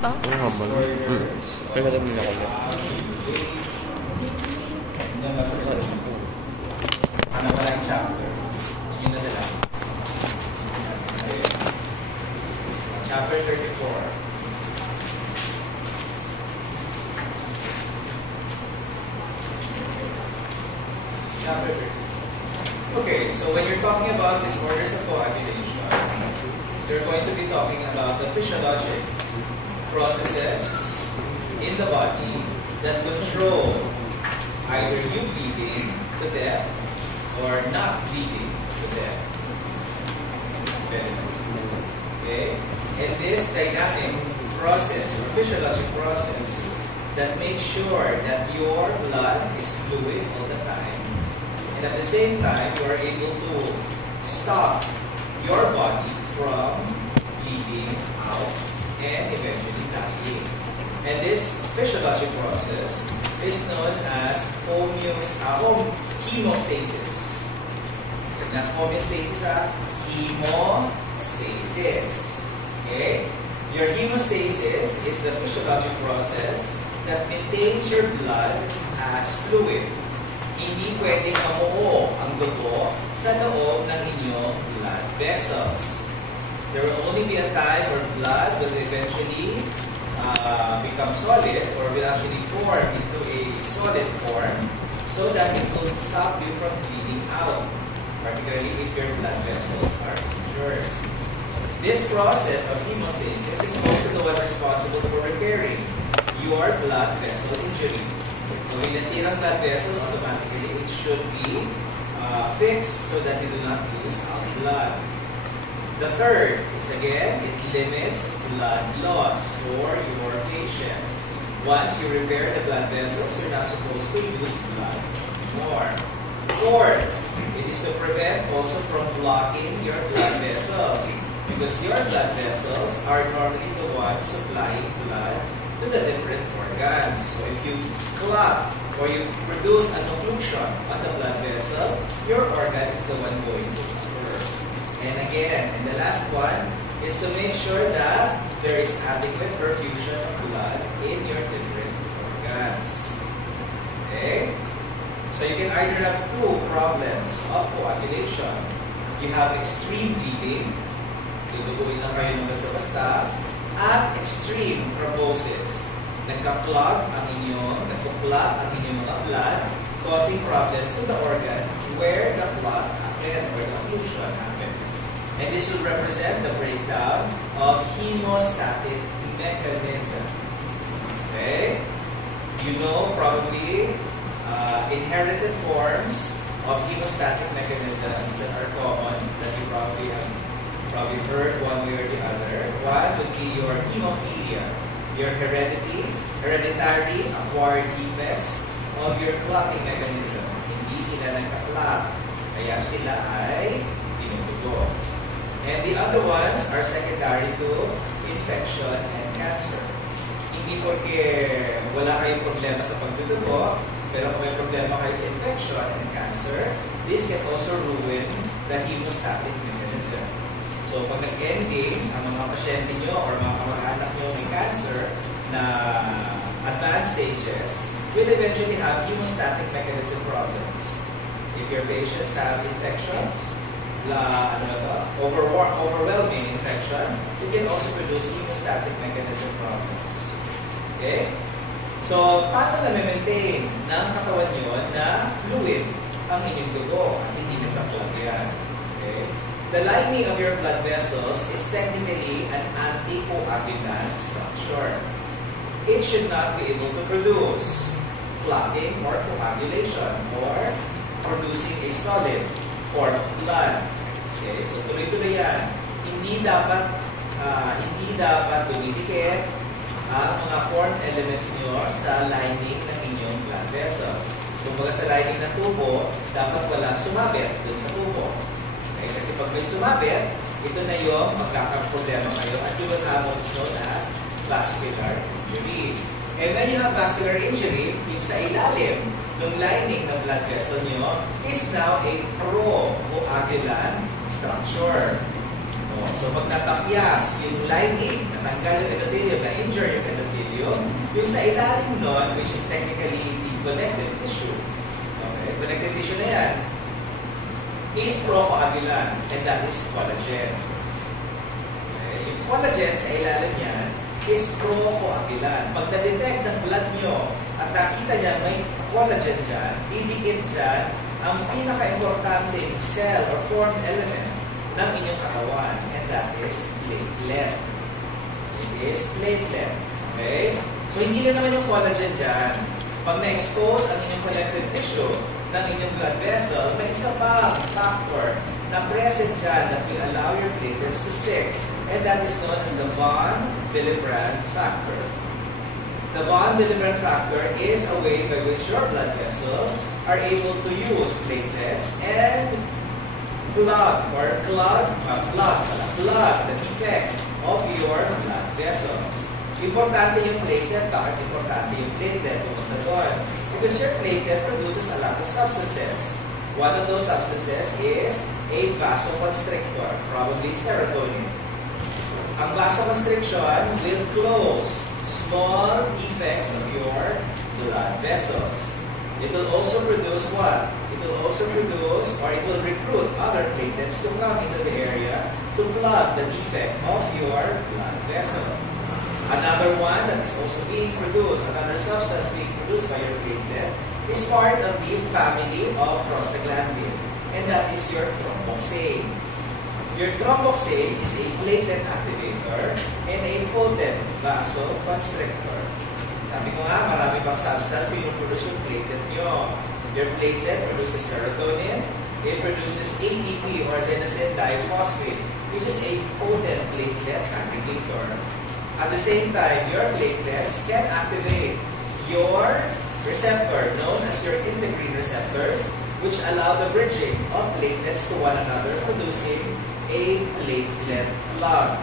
Ah? Ang haba na. Pero alam nila ko yan. Ano pa lang chapter? Yun na lang. Chapter 34. Chapter 34. Okay, so when you're talking about disorders of coagulation, you're going to be talking about the physiologic processes in the body that control either you bleeding to death or not bleeding to death. Okay? And this dynamic process or physiologic process that makes sure that your blood is fluid all the time, and at the same time you are able to stop your body from bleeding out and eventually dying. And this physiologic process is known as hemostasis. Not homeostasis, hemostasis. Okay? Your hemostasis is the physiologic process that maintains your blood as fluid. Hindi pwedeng mamuo ang dugo sa loob ng inyong blood vessels. There will only be a time where blood will eventually become solid or will actually form into a solid form so that it will stop you from bleeding out, particularly if your blood vessels are injured. This process of hemostasis is also the one responsible for repairing your blood vessel injury. Kung may nasirang blood vessel, automatically it should be fixed so that you do not lose out blood. The third is, again, it limits blood loss for your patient. Once you repair the blood vessels, you're not supposed to lose blood more. Fourth, it is to prevent also from blocking your blood vessels, because your blood vessels are normally the ones supplying blood to the different organs. So if you clot or you produce an occlusion on the blood vessel, your organ is the one going to suffer. And again, and the last one is to make sure that there is adequate perfusion of blood in your different organs. Okay? So you can either have two problems of coagulation. You have extreme bleeding, duduguin lang kayo ng basta-basta, at extreme thrombosis. Nagka-clog ang inyong mga blood, causing problems to the organ where the clot happened, where the occlusion happened. And this will represent the breakdown of hemostatic mechanism. Okay? You know probably inherited forms of hemostatic mechanisms that are common, that you probably have heard one way or the other. One would be your hemophilia, your hereditary acquired defects of your clotting mechanism. Hindi sila nagka-clot, kaya sila ay dinudugo. And the other ones are secondary to infection and cancer. Hindi porque wala kayong problema sa pagdudugo, pero kung may problema kayo sa infection and cancer, this can also ruin the hemostatic mechanism. So, pag nag-ending, ang mga pasyente nyo or mga kamag-anak nyo may cancer na advanced stages, will eventually have hemostatic mechanism problems. If your patients have infections, overwhelming infection, it can also produce hemostatic mechanism problems. Okay? So, paano na-maintain ng katawan nyo na fluid ang inyong dugo at hindi nagka-clog yan? Okay? The lining of your blood vessels is technically an anticoagulant structure. It should not be able to produce clotting or coagulation or producing a solid form of blood. Okay, so tuloy-tuloy yan. Hindi dapat dumidikit ang mga form elements nyo sa lining ng inyong blood vessel. Kung sa lining ng tubo, dapat walang sumabit dun sa tubo. Okay, kasi pag may sumabit, ito na yung magkakaproblema kayo at you will have what's known as vascular injury. And when you have vascular injury, yung sa ilalim ng lining ng blood vessel nyo is now a pro-coagulant structure. So pag natapyas yung lining, natanggal yung endothelium, na-injure Yung sa ilalim nun, which is technically the connective tissue, okay, connective tissue na yan, is procoagulant, and that is collagen. Okay? Yung collagen sa ilalim niyan is procoagulant. Pag na-detect ng blood nyo at nakita niya may collagen dyan, idikit dyan ang pinaka-importanting cell or form element ng inyong katawan, and that is platelet. It is platelet. Okay? So, hindi na naman yung collagen dyan. Pag na-expose ang inyong connective tissue ng inyong blood vessel, may isa pa factor na present dyan that will allow your platelets to stick. And that is known as the von Willebrand factor. The von Willebrand factor is a way by which your blood vessels are able to use platelets and plug the effect of your blood vessels. Importante yung platelet. Bakit importante yung platelet? Pumunta doon. Because your platelet produces a lot of substances. One of those substances is a vasoconstrictor, probably serotonin. Ang vasoconstriction will close small defects of your blood vessels. It will also produce what? It will also produce, or it will recruit other platelets to come into the area to plug the defect of your blood vessel. Another one that is also being produced, another substance being produced by your platelet, is part of the family of prostaglandin, and that is your thromboxane. Your thromboxane is a platelet activator and a potent vasoconstrictor. Sabi ko nga, marami pang substance pinuproduce yung platelet nyo. Your platelet produces serotonin, it produces ATP or adenosine diphosphate, which is a potent platelet aggregator. At the same time, your platelets can activate your receptor known as your integrin receptors, which allow the bridging of platelets to one another, producing a platelet plug.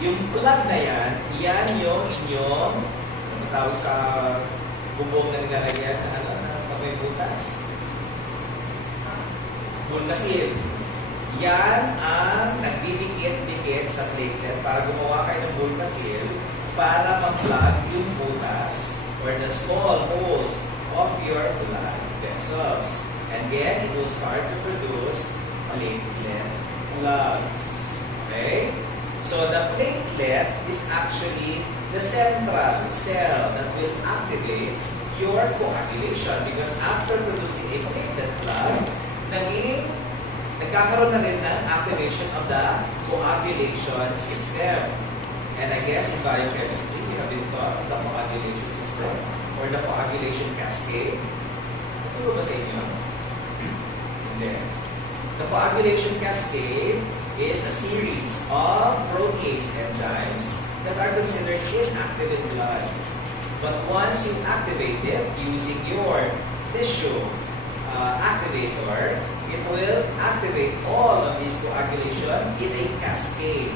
Yung plug na yan, yan yung inyong tawag sa bubong na nilalagyan na may butas. Bulkasil. Yan ang nagdidikit-dikit sa platelet para gumawa kayo ng bulkasil para mag-plug yung butas or the small holes of your blood vessels. And then, it will start to produce platelet plugs. Okay? So, the platelet is actually the central cell that will activate your coagulation because after producing a platelet plug, nagkakaroon na rin ng activation of the coagulation system. And I guess in biochemistry, we have been taught the coagulation system or the coagulation cascade. Ito ba sa inyo? Hindi. The coagulation cascade is a series of protease enzymes that are considered inactive in blood. But once you activate it using your tissue activator, it will activate all of this coagulation in a cascade.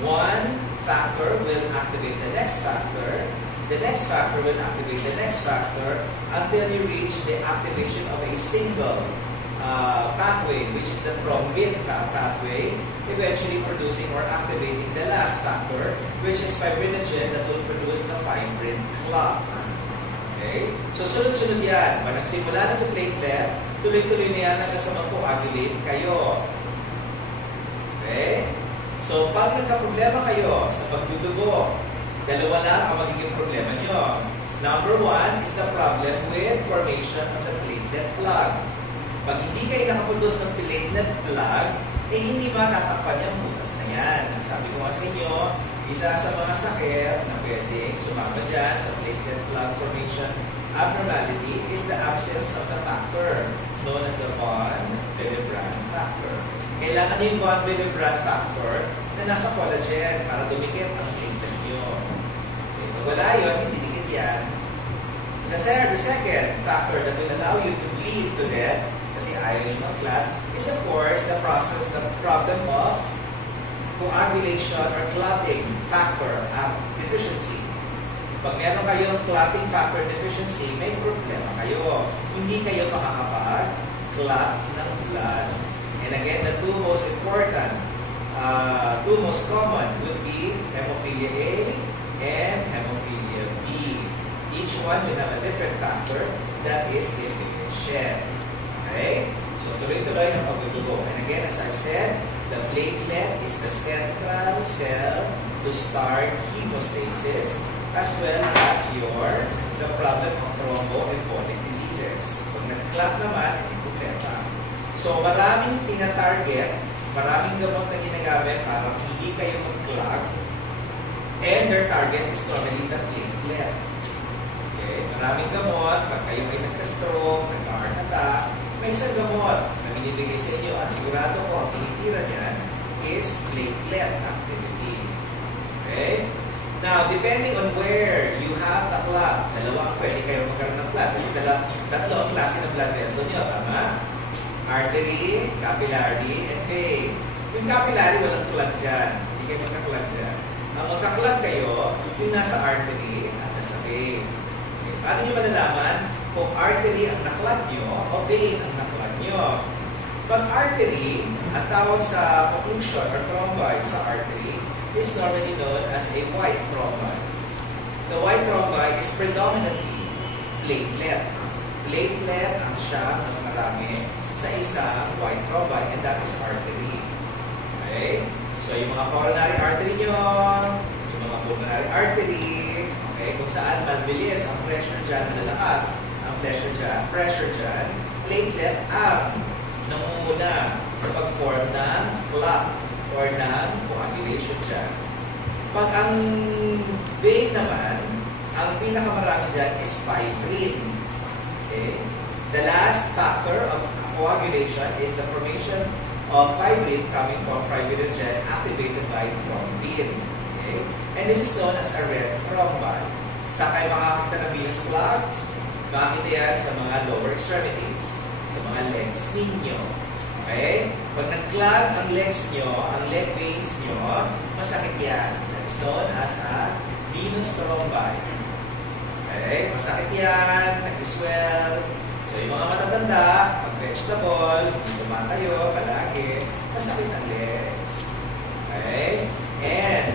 One factor will activate the next factor will activate the next factor until you reach the activation of a single pathway, which is the thrombin pathway, eventually producing or activating the last factor, which is fibrinogen that will produce the fibrin clot. Okay? So, sunod-sunod yan. Pag nagsimula na sa platelet, tuloy-tuloy na yan hanggang sa mag-coagulate kayo. Okay? So, pag nagka-problema kayo sa pagdudugo, dalawa lang ang magiging problema nyo. Number one is the problem with formation of the platelet plug. Pag hindi kayo nakaproduce ng platelet plug, eh hindi matatakpan yung butas na yan. Sabi ko nga sa inyo, isa sa mga sakit na pwedeng sumama dyan sa platelet plug formation abnormality is the absence of the factor known as the von Willebrand factor. Kailangan yung von Willebrand factor na nasa collagen para dumikit ang platelet nyo. Okay, pag wala yun, hindi dikit yan. The second factor that will allow you to bleed to death, kasi ayaw nyo mag-clot, is of course the problem of coagulation or clotting factor deficiency. Pag meron kayong clotting factor deficiency, may problema kayo. Hindi kayo makakapag-clot ng blood. And again, the two most important, two most common would be hemophilia A and hemophilia B. one will have a different factor, that is definition. Okay? So, tuloy-tuloy ang pagdudugo. And again, as I've said, the platelet is the central cell to start hemostasis, as well as the problem of thromboembolic diseases. Pag nag-clot naman, hindi problema. So, maraming tina-target, maraming gamot na ginagamit para hindi kayo mag-clot, and their target is normally the platelet. Okay? Maraming gamot, pag kayo ay nagka-stroke, nagka-heart attack, may isang gamot na binibigay sa inyo at sigurado ko ang tinitira niyan is platelet activity. Okay? Now, depending on where you have the clot, dalawa pwede kayo magkaroon ng clot kasi tatlo ang klase ng blood vessel nyo, tama? Artery, capillary, and vein. Yung capillary, walang clot dyan. Hindi kayo magka-clot dyan. Ang magka-clot kayo, yung nasa artery at nasa vein. Okay. Paano nyo malalaman kung artery ang naklat nyo o vein ang naklat nyo? Pag artery, ang tawag sa occlusion or thrombi sa artery is normally known as a white thrombi. The white thrombi is predominantly platelet. Platelet ang siyang mas marami sa isang white thrombi, and that is artery. Okay? So, yung mga coronary artery nyo, yung mga pulmonary artery, okay, kung saan mabilis ang pressure dyan, malalakas ang pressure dyan, platelet ang nangunguna sa pag-form ng clot or ng coagulation dyan. Pag ang vein naman, ang pinakamarami dyan is fibrin. Okay? The last factor of coagulation is the formation of fibrin coming from fibrinogen activated by thrombin. Okay? And this is known as a red thrombi. Saan kayo makakita ng venous clots? Makakita yan sa mga lower extremities, sa mga legs ninyo. Okay? Pag nag-clot ang legs nyo, ang leg veins nyo, masakit yan. That is known as a venous thrombi. Okay? Masakit yan, nagsiswell. So, yung mga matatanda, pag vegetable, hindi tumatayo, palagi, masakit ang legs. Okay? And,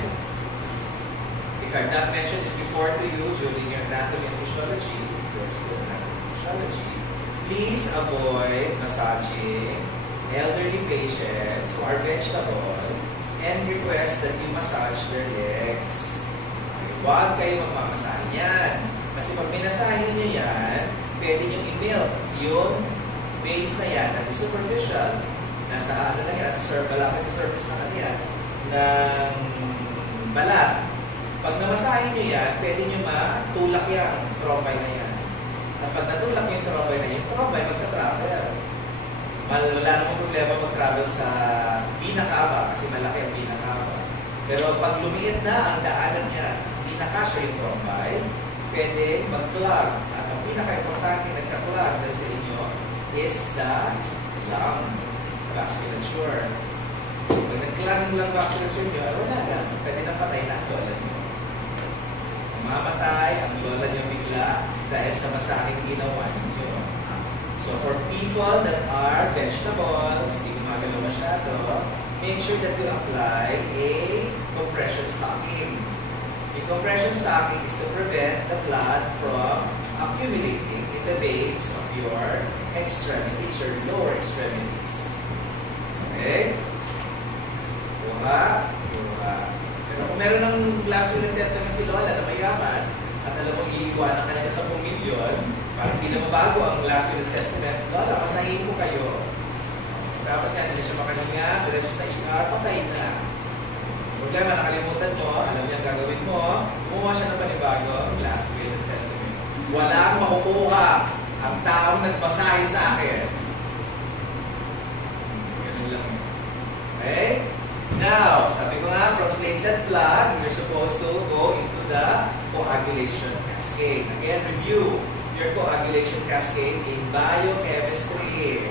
if I've not mentioned this before to you during your anatomy and physiology, if you're still anatomy and physiology, please avoid massaging elderly patients who are vegetable and request that you massage their legs. Okay? Huwag kayo magmamasahin yan. Kasi pag minasahin nyo yan, pwede nyo i-melt yung veins na yan, that is superficial. Nasa ano lang yan, malapit sa surface na lang yan, ng balat. Pag namasahin nyo yan, pwede nyo matulak yan, thrombi na yan. At pag natulak nyo yung thrombi na yan, thrombi magta-travel. Wala namang problema mag-travel sa vena cava kasi malaki ang vena cava. Pero pag lumiit na ang daanan niya, hindi nakasya yung thrombi, pwede mag-clog. At ang pinaka-importante nagka-clog dahil sa inyo is the lung vasculature. Pag nag-clog yung lung vasculature nyo, wala lang. Pwede na patay na ang lola nyo. Mamatay ang lola nyo bigla dahil sa masakit ginawa ninyo. So for people that are vegetables, hindi gumagalaw masyado, make sure that you apply a compression stocking. A compression stocking is to prevent the blood from accumulating in the veins of your extremities, your lower extremities. Okay? Buha. Pero kung meron ng last will and testament si Lola na mayaman, at alam mo iiwanan ka na sa 10 milyon, parang hindi na mabago ang last will and testament, Lola, masahin ko kayo. Tapos yan, hindi siya makalinga, diretso sa ER, patay na. Problema, nakalimutan mo, alam niya ang gagawin mo, kumuha siya ng panibago, last will and testament. Walang makukuha ang taong nagbasahe sa akin. Ganun lang. Okay? Now, sabi ko nga, from platelet blood, you're supposed to go into the coagulation cascade. Again, review your coagulation cascade in biochemistry.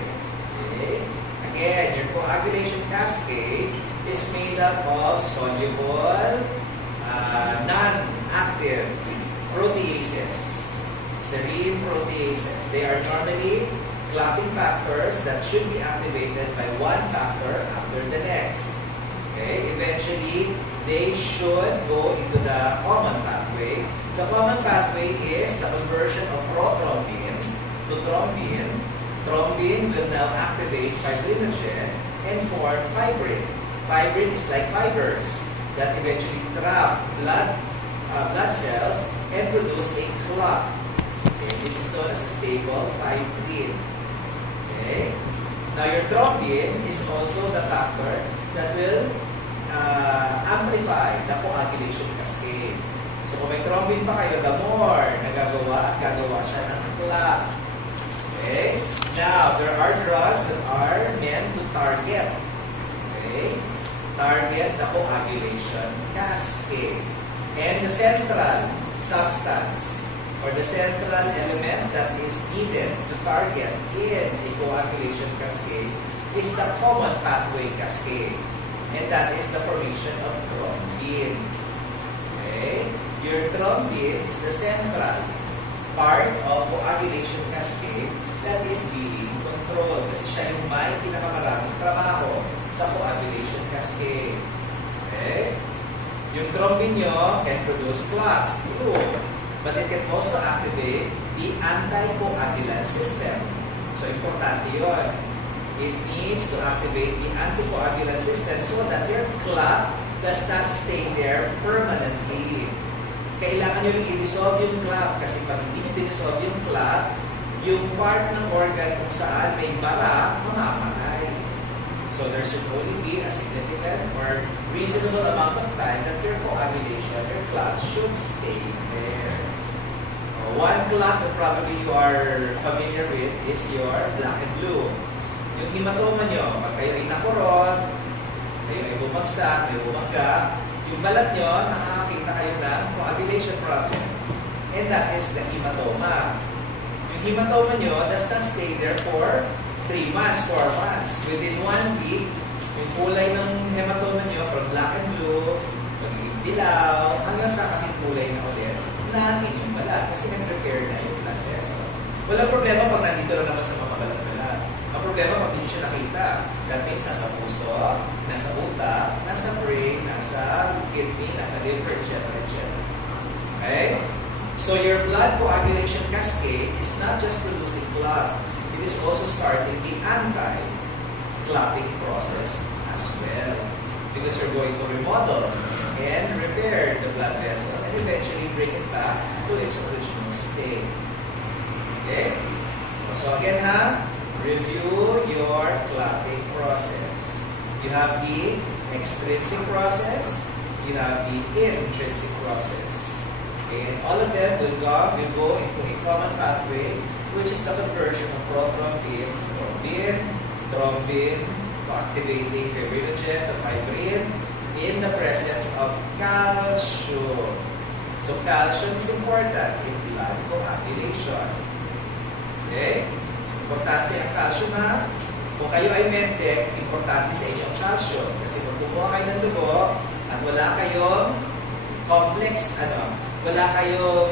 Okay? Again, your coagulation cascade is made up of soluble, non-active proteases, serine proteases. They are normally clotting factors that should be activated by one factor after the next. Okay? Eventually, they should go into the common pathway. The common pathway is the thrombin. Thrombin will now activate fibrinogen and form fibrin. Fibrin is like fibers that eventually trap blood cells and produce a clot. Okay, this is known as a stable fibrin. Okay. Now your thrombin is also the factor that will amplify the coagulation cascade. So kung may thrombin pa kayo, the more nagagawa at gagawa siya ng clot. Okay? Now, there are drugs that are meant to target. Okay? Target the coagulation cascade. And the central substance or the central element that is needed to target in a coagulation cascade is the common pathway cascade. And that is the formation of thrombin. Okay? Your thrombin is the central part of coagulation cascade that is being controlled. Kasi siya yung may pinakamaraming trabaho sa coagulation cascade. Okay? Yung thrombin nyo can produce clots, true. But it can also activate the anticoagulant system. So, importante yun. It needs to activate the anticoagulant system so that your clot does not stay there permanently. Kailangan nyo i-resolve yung clot kasi pag hindi nyo i-resolve yung clot, yung part ng organ kung saan may bara, mamamatay. So there should only be a significant or reasonable amount of time that your coagulation, your clot should stay there. One clot that probably you are familiar with is your black and blue. Yung hematoma nyo, pag kayo ay nakurot, kayo ay bumagsak, may bumangga, yung balat nyo, nakakakita kayo ng coagulation problem. And that is the hematoma. Yung hematoma nyo does not stay there for 3 months, 4 months. Within 1 week, yung kulay ng hematoma nyo from black and blue, magiging dilaw, hanggang sa kasing kulay na ulit na inyong balat. Kasi nag-repair na yung blood vessel. Walang problema pag nandito lang naman sa mga balat-balat. Ang problema pag hindi siya nakita. That means nasa puso, nasa utak, nasa brain, nasa kidney, nasa liver, etc. Okay? So your blood coagulation cascade is not just producing blood. It is also starting the anti-clotting process as well. Because you're going to remodel and repair the blood vessel and eventually bring it back to its original state. Okay? So again review your clotting process. You have the extrinsic process, you have the intrinsic process. Okay? And all of them will go into a common pathway, which is the conversion of prothrombin to thrombin, to activating fibrinogen, the fibrin, in the presence of calcium. So calcium is important in blood coagulation. Okay? Importante ang calcium Kung kayo ay medtech, importante sa inyo ang calcium. Kasi kung kumuha kayo ng dugo at wala kayong complex, wala kayong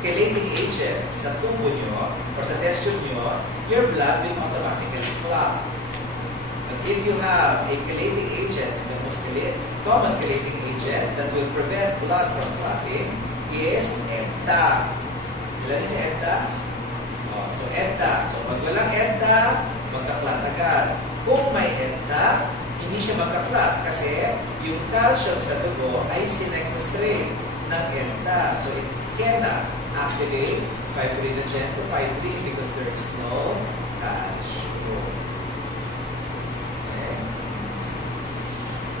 chelating agent sa tubo nyo or sa tissue nyo, your blood will automatically clot. But if you have a chelating agent, the most common chelating agent that will prevent blood from clotting is EBTA. Ilan si EBTA? So EBTA. So pag walang EBTA, magka-clot agad. Kung may EBTA, hindi siya magka-clot kasi yung calcium sa dugo ay sinequestrate ng EBTA. So it cannot activate fibrinogen to fibrin because there is no calcium.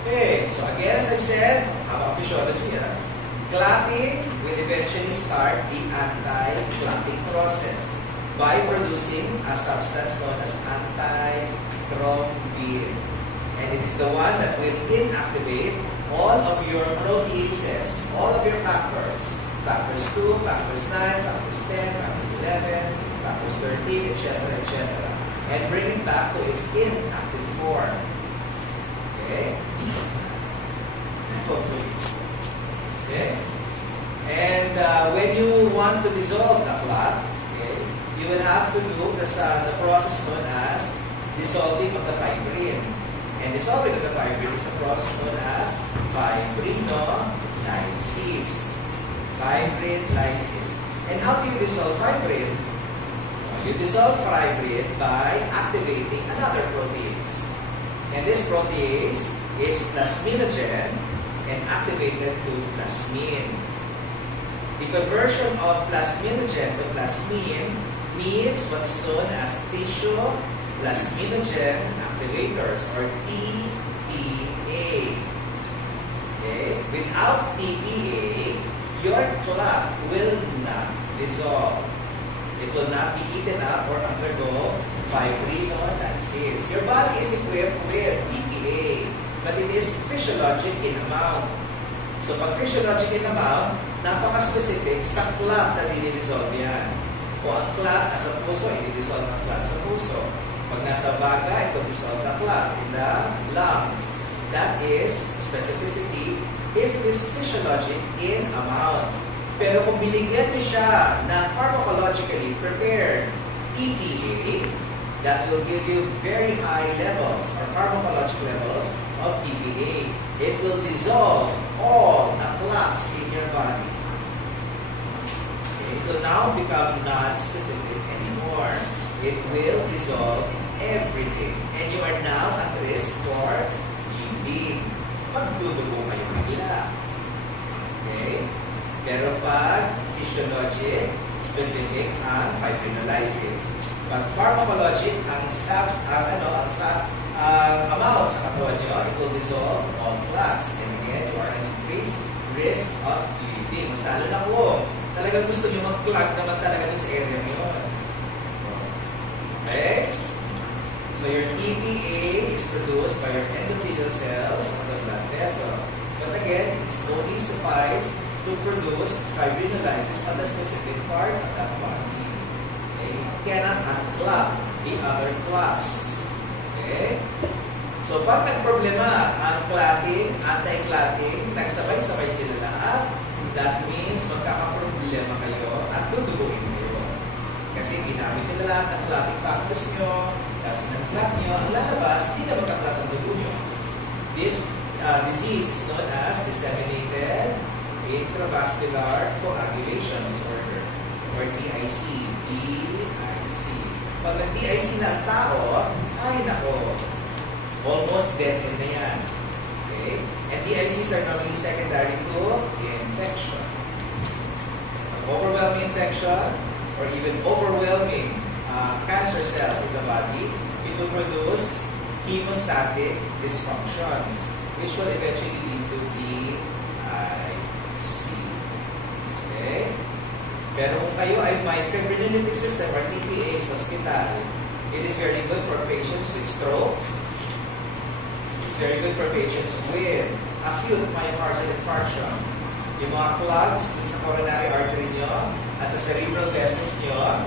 Okay, so again, as I've said, about physiology, clotting will eventually start the anti-clotting process by producing a substance known as antithrombin. And it is the one that will inactivate all of your proteases, all of your factors. Factors 2, factors 9, factors 10, factors 11, factors 13, etc., and bring it back to its inactive form. Okay? Hopefully. Okay? And when you want to dissolve the clot, okay, you will have to do the process known as dissolving of the fibrin. And dissolving of the fibrin is a process known as fibrinolysis. Fibrin lysis. And how do you dissolve fibrin? You dissolve fibrin by activating another protease. And this protease is plasminogen and activated to plasmin. The conversion of plasminogen to plasmin needs what is known as tissue plasminogen activators, or TPA. Okay? Without TPA, your clot will not dissolve. It will not be eaten up or undergo fibrinolysis. Your body is equipped with TPA, but it is physiologic in amount. So pag physiologic in amount, napaka-specific sa clot na dinidissolve yan. O ang clot nasa puso, i-dissolve ng clot sa puso. Pag nasa baga, ito dissolve na clot in the lungs. That is specificity if it is physiologic in amount. Pero kung binigyan niyo siya na pharmacologically prepared TPA, that will give you very high levels or pharmacological levels of TPA. It will dissolve all the clots in your body. It will now become non-specific anymore. It will dissolve everything. And you are now at risk for bleeding. Magdudugo kayo bigla. Okay? Pero pag physiologic, specific ang fibrinolysis. Pag pharmacologic, ang amount sa katawan nyo, it will dissolve all clots. And again, you are at increased risk of bleeding. Mas lalo na kung talagang gusto nyo mag-clot naman talaga dun sa area nyo. Okay? So your TPA is produced by your endothelial cells of the blood vessels. But again, it only suffice to produce fibrinolysis on the specific part of that body. Okay? It cannot unclot the other clots. Okay? So pag nagproblema ang clotting, anti-clotting, nagsabay-sabay sila lahat, that means magkakaproblema kayo at duduguin kayo. Kasi ginamit nila lahat ang clotting factors nyo, kasi nag-clot nyo, ang lalabas, hindi na magka-clot ang dugo nyo. This disease is known as disseminated intravascular coagulation disorder, or TIC. TIC. Pag nag-TIC na ang tao, ay nako, almost dead end na yan. Okay? And TICs are normally secondary to infection. Overwhelming infection, or even overwhelming cancer cells in the body, it will produce hemostatic dysfunctions, which will eventually lead to TIC. Okay? Pero kung kayo ay may fibrinolytic system or TPA sa hospital, it is very good for patients with stroke. It's very good for patients with acute myocardial infarction. Yung mga clogs sa coronary artery nyo at sa cerebral vessels nyo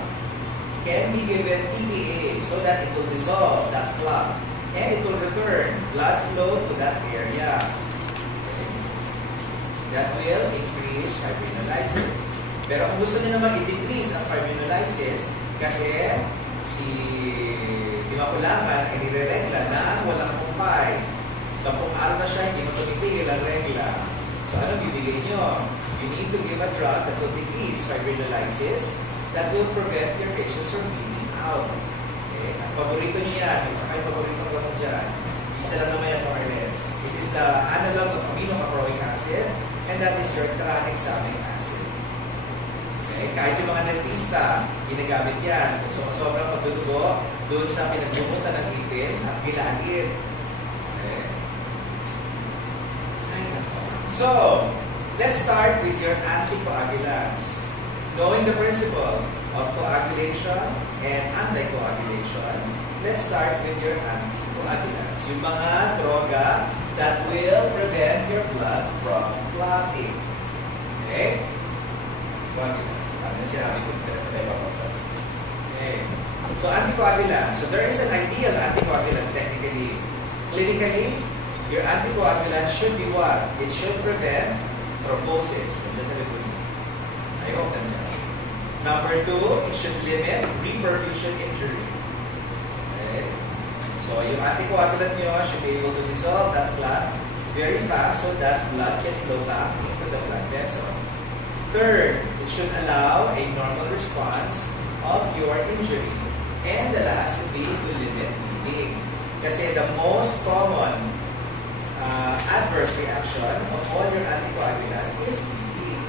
can be given TPA so that it will dissolve that clot and it will return blood flow to that area. Okay. That will increase fibrinolysis. Pero kung gusto niyo naman i-decrease ang fibrinolysis kasi si Timakulangan ay nireregla na walang kumpay. 10 araw na siya, hindi mo tumitigil ang regla. So ano bibigay nyo? You need to give a drug that will decrease fibrinolysis that will prevent your patients from bleeding out. Okay? At paborito niyo yan. Isa kayo paborito ko mo dyan. Isa lang naman yan more or less. It is the analog of aminocaproic acid and that is your tranexamic acid. Okay? Kahit yung mga dentista, ginagamit yan. Kung sobrang pagdudugo, doon sa pinagbumutan ng ngipin at bilangin. Okay? So, let's start with your anticoagulants. Knowing the principle of coagulation and anticoagulation, let's start with your anticoagulants. Yung mga droga that will prevent your blood from clotting. Okay? Coagulants. Ano sinabi ko? Okay. So, anticoagulants. So, there is an ideal anticoagulant technically. Clinically, your anticoagulant should be what? It should prevent thrombosis. I hope that. Number 2, it should limit reperfusion injury. Okay? So, yung anticoagulant nyo should be able to dissolve that clot very fast so that blood can flow back into the blood vessel. Third, it should allow a normal response of your injury. And the last would be to limit bleeding. Kasi the most common adverse reaction of all your anticoagulant is bleeding.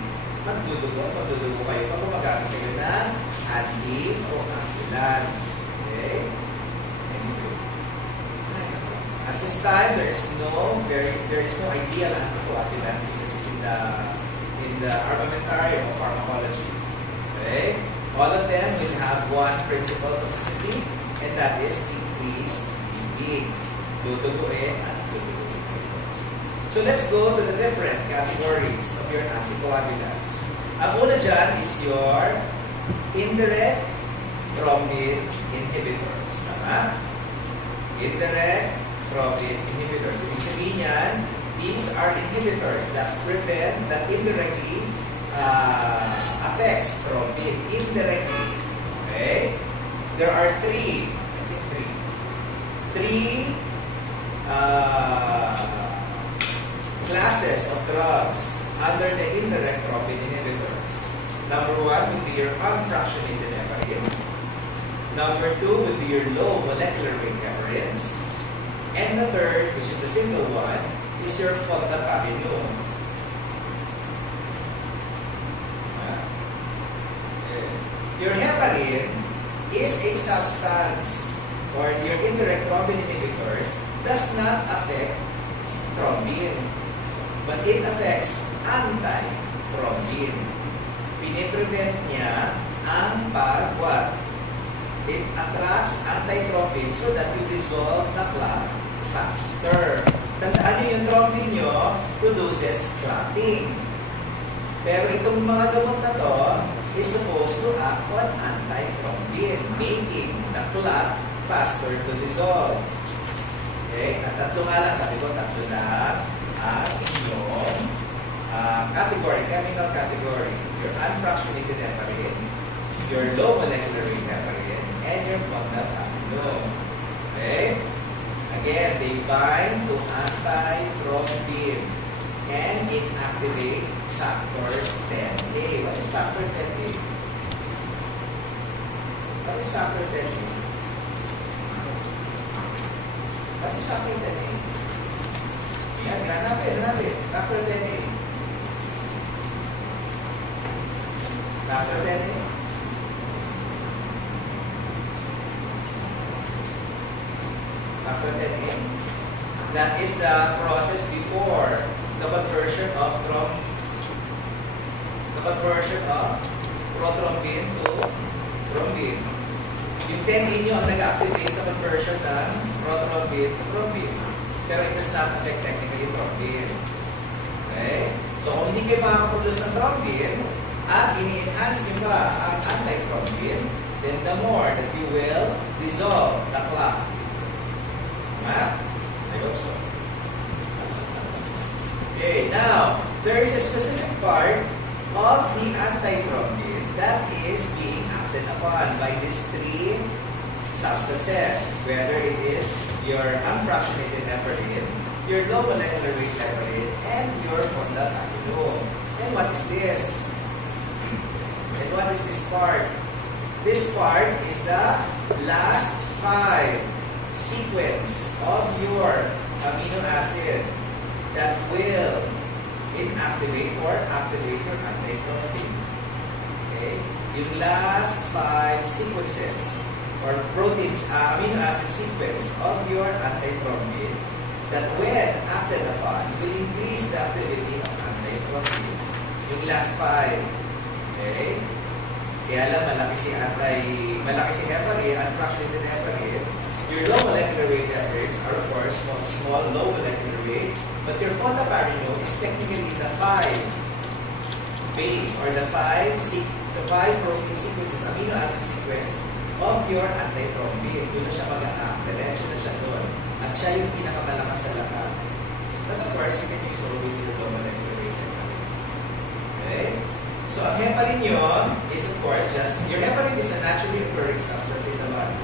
Magdudugo kayo pag gumagamit kayo ng anticoagulant. Okay? Anyway. At this time, there is no ideal anticoagulant in the armamentarium of pharmacology. Okay? All of them will have one principal toxicity, and that is increased bleeding. Duduguin at duduguin. So let's go to the different categories of your anticoagulants. Ang una dyan is your indirect thrombin inhibitors. Tama? Indirect thrombin inhibitors. Ibig sabihin yan, these are inhibitors that indirectly affects thrombin indirectly. Okay? There are three classes of drugs under the indirect thrombin inhibitors. Number one would be your unfractionated heparin. Number two would be your low molecular weight heparins. And the third, which is the single one, is your fondaparinum. Your heparin is a substance, or your indirect thrombin inhibitors does not affect thrombin, but it affects anti-thrombin. Piniprevent niya ang what? It attracts anti-thrombin so that you dissolve the clot faster. Tandaan niyo yung thrombin nyo produces clotting. Pero itong mga gamot na to is supposed to act on anti-thrombin, making the clot faster to dissolve. Okay? At tatlo nga lang, sabi ko, tatlo na ang inyong category, chemical category. Your unfractionated heparin, your low molecular weight heparin, and your fondaparinum. Okay? Again, they bind to anti-thrombin and inactivate factor 10A. What is factor 10A? What is factor 10A? What is factor 10A? Yan, hanapin. Factor 10A. Factor 10A. Factor 10A. That is the process before the conversion of prothrombin to thrombin. Yung 10A nyo ang nag-activate sa conversion ng prothrombin to thrombin. Pero it does not affect technically thrombin. Okay? So kung hindi kayo makakaproduce ng thrombin at ini-enhance nyo pa ang anti-thrombin, then the more that you will dissolve the clot. I hope so. Okay, now, there is a specific part of the anti-thrombin that is being acted upon by these three substances, whether it is your unfractionated heparin, your low molecular weight heparin, and your fondaparinum. And what is this? And what is this part? This part is the last 5 sequence of your amino acid that will inactivate or activate your anti-thrombin. Okay? Yung last 5 sequences or proteins, amino acid sequence of your anti-thrombin that when acted upon will increase the activity of anti-thrombin. Yung last 5. Okay? Kaya lang malaki si heparin, unfractionated heparin. Your low molecular weight heparins are of course small low molecular weight, but your fondaparinum is technically the 5 base or the 5 protein sequences, amino acid sequence of your anti-thrombin. Doon na siya mag-act. Diretso na siya doon. At siya yung pinakamalakas sa lahat. But of course, you can use always your low molecular weight heparin. Okay? So, ang heparin nyo is of course just, your heparin is a naturally occurring substance in the body.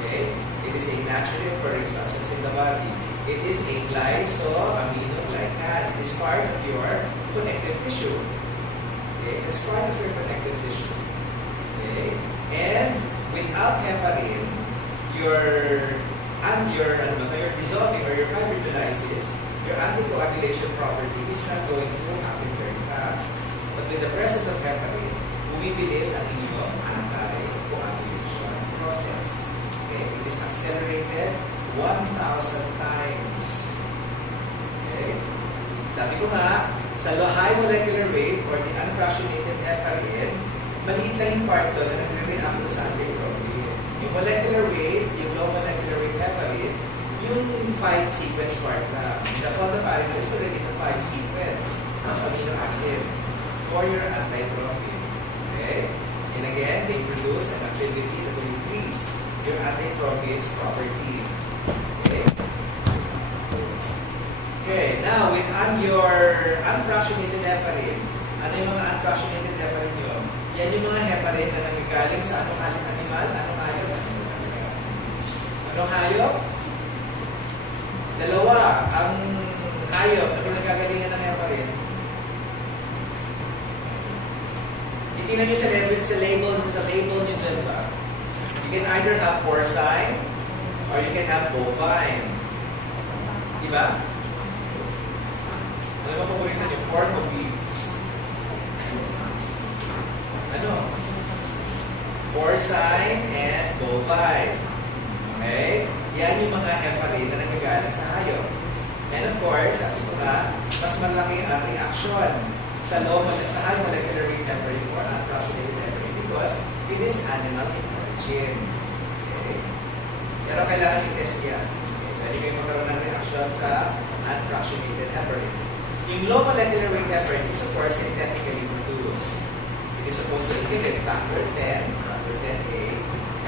Okay? It is a naturally occurring substance in the body. It is a glycosaminoglycan. It is part of your connective tissue. Okay? It is part of your connective tissue. Okay? And without heparin, your dissolving or your fibrinolysis, your anticoagulation property is not going to happen very fast. But with the presence of heparin, bumibilis ang inyong anti-coagulation process. Okay? It is accelerated 1,000 times. Okay? Sabi ko nga, sa high molecular weight or the unfractionated heparin, maliit lang yung part doon na nagre-react sa antiprotein. Yung molecular weight, yung low molecular weight heparin, yung 5-sequence part na. The fondaparinol is already the 5-sequence of amino acid for your antiprotein. Okay? And again, they produce an activity that will increase your antiproteins property. Okay? Okay, now with your unfractionated heparin, ano yung mga unfractionated heparin yun? Yan yung mga heparin na nangyagaling sa anong animal? Anong hayop? Anong hayop? Dalawa. Ang hayop na nagagalingan ng heparin. Tingnan nyo sa label nyo dyan ba? You can either have porcine or you can have bovine. Diba? Ano ba paborito nyo? Pork o beef? Ano? Porcine and bovine. Okay? Yan yung mga heparin na nagagaling sa hayop. And of course, sabi ko nga, mas malaki ang reaction sa high molecular weight heparin or unfractionated heparin because it is animal in origin. Okay? Pero kailangan i-test yan. Okay? Pwede kayo magkaroon ng reaction sa unfractionated heparin. Yung low molecular weight heparin is of course synthetically produced. It is supposed to inhibit factor 10, factor 10A,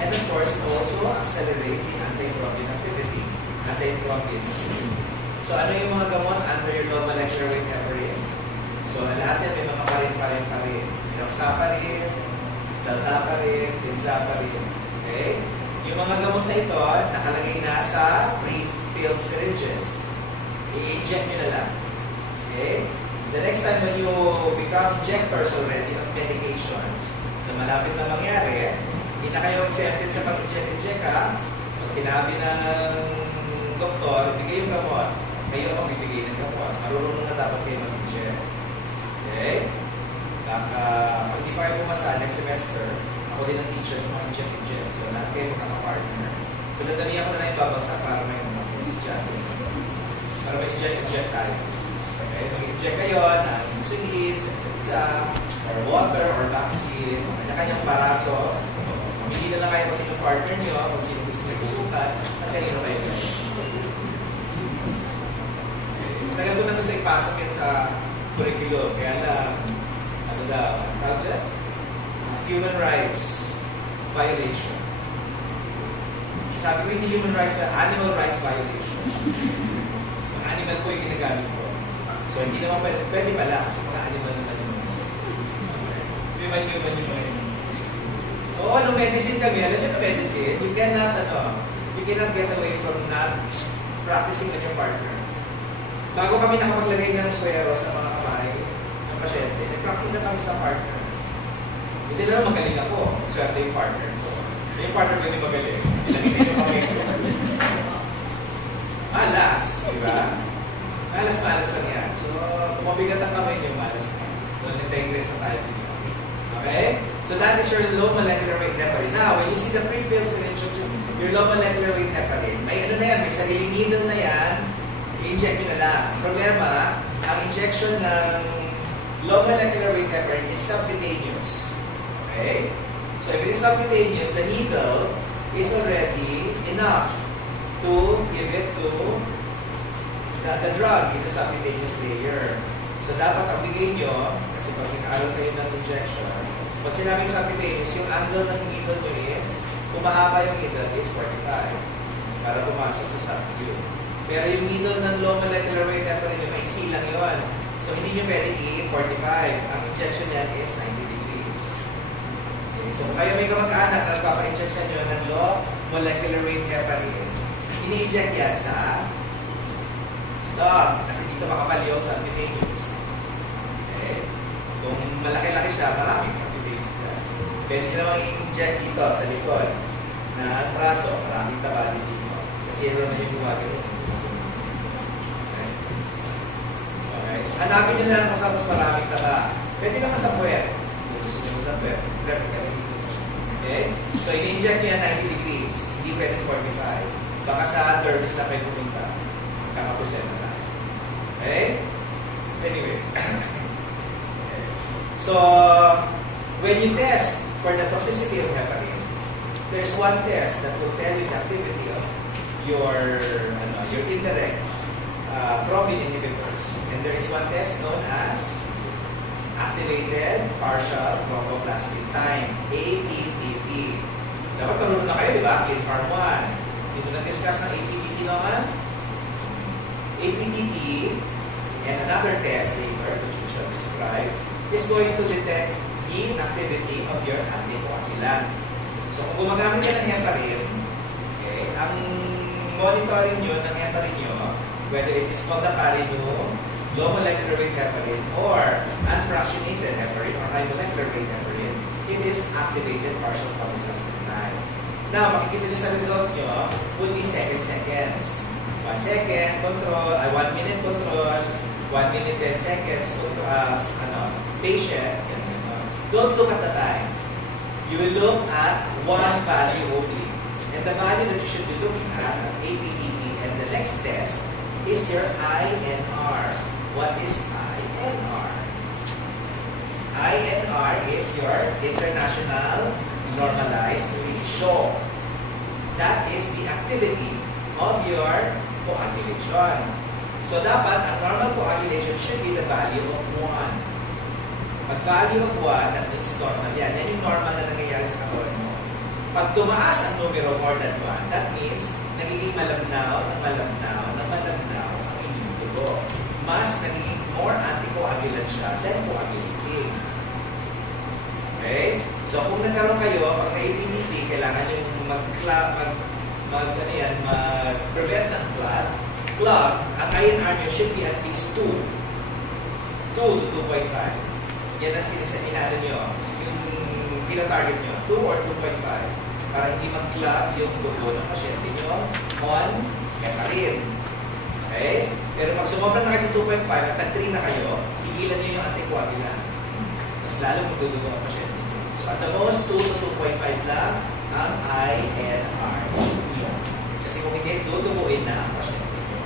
and of course also accelerate the anti-thrombin activity. Anti-thrombin. So ano yung mga gamot under your low molecular weight heparin? So lahat yan may mga parin. Enoxaparin, dalteparin, tinzaparin. Okay? Yung mga gamot na ito, nakalagay na sa pre-filled syringes. I-inject nyo na lang. Okay? The next time when you become injectors already of medications na malapit na mangyari, hindi na kayo exempted sa pag-inject ha. Pag sinabi ng doktor, bigay yung gamot, kayo ang bibigay ng gamot. Marunong na dapat kayo mag-inject. Okay? Pag di pa kayo pumasa next semester, ako din ang teacher sa mga inject. So, lahat kayo magkaka-partner. So, dadali ako na lang yung babagsak para may inject. Para may inject tayo. Okay? Mag-inject kayo ng insulin, sa or water, or vaccine, kanya-kanyang paraso. Mamili na lang kayo kung sino partner nyo, kung sino gusto nyo pusukan, at kanino kayo. Tagal ko na gusto ipasok yan sa curriculum. Kaya lang, ano daw, project? Human rights violation. Sabi ko, hindi human rights, animal rights violation. Ang animal po yung ginagamit ko. So, hindi naman pwede pala kasi mga animal naman yun. Human yung mga yun. Oo, no medicine kami. Alam nyo na medicine, you cannot get away from not practicing on your partner. Bago kami nakapaglagay ng suero sa mga kamay ng pasyente, nag-practice na kami sa partner. Hindi na lang magaling ako. Swerte yung partner ko. Yung partner ko hindi magaling. Pinagiging yung kamay ko. Malas, di ba? Malas lang yan. So, kung mabigat ang kamay nyo, malas na. So, nag-digress na tayo dito. Okay? So, that is your low molecular weight heparin. Now, when you see the pre-filled syringe of your low molecular weight heparin, may ano na yan, may sariling needle na yan, i-inject nyo na lang. Problema, ang injection ng low molecular weight heparin is subcutaneous. Okay? So if it is subcutaneous, the needle is already enough to give it to the drug in the subcutaneous layer. So dapat ang bigay nyo, kasi pag pinaaral kayo ng injection, pag sinabing subcutaneous, yung angle ng needle nyo is, kung mahaba yung needle is 45 para pumasok sa subcutaneous. Pero yung needle ng low molecular weight heparin, yung maiksi lang yun. So, hindi nyo pwede i-45. Ang injection yan is 90 degrees. Okay, so, kung kayo may kamag-anak na nagpapa-injection nyo ng low molecular weight heparin, ini-inject yan sa dog. Kasi dito makapal yung subcutaneous. Okay? Kung malaki-laki siya, maraming subcutaneous siya. Pwede ka naman i-inject dito sa likod na traso, maraming taba dito. Kasi yun naman yung gumagano. Okay. Okay. So, hanapin nyo lang kung saan mas maraming taba. Pwede naman sa puwet. Kung gusto nyo sa puwet. Okay? So, i-inject nyo yan 90 degrees. Hindi pwede 45. Baka sa dermis na kayo pumunta. Kakapusin na tayo. Okay? Anyway. Okay. So, when you test for the toxicity of heparin, there's one test that will tell you the activity of your indirect thrombin inhibitors. And there is one test known as activated partial thromboplastin time, APTT. Dapat marunong na kayo, di ba? In Farm 1. Sino na-discuss ng APTT naman? APTT and another test later, which we shall describe, is going to detect the activity of your anticoagulant. So, kung gumagamit ka ng heparin, okay, ang monitoring nyo ng heparin nyo, whether it is fondaparinum, low molecular weight heparin, or unfractionated heparin, or high molecular weight heparin, it is activated partial thromboplastin time. Now, makikita nyo sa result nyo, would be seconds. 1 second control, 1 minute control, 1 minute 10 seconds patient. Don't look at the time. You will look at one value only. And the value that you should be looking at APTT, and the next test is your INR. What is INR? INR is your International Normalized Ratio. That is the activity of your coagulation. So dapat, ang normal coagulation should be the value of 1. Pag value of 1, that means normal yan. Yan yung normal na nangyayari sa katawan mo. Pag tumaas ang numero more than 1, that means nagiging malamnaw ang inyong dugo. Mas nagiging more anticoagulant siya than coagulating. Okay? So kung nagkaroon kayo, pag may APTT, kailangan yung mag-prevent ng clot, ang INR nyo should be at least 2 to 2.5. Yan ang sinasabi nyo, yung tina-target nyo, 2 or 2.5, para hindi mag-clot yung dugo ng pasyente nyo on heparin. Okay? Pero pag sumobra na kayo sa 2.5 at nag-3 na kayo, higilan nyo yung anticoagulant. Mas lalo magdudugo ang pasyente nyo. So at the most, 2 to 2.5 lang ang INR. Kasi kung hindi, duduguin na ang pasyente nyo.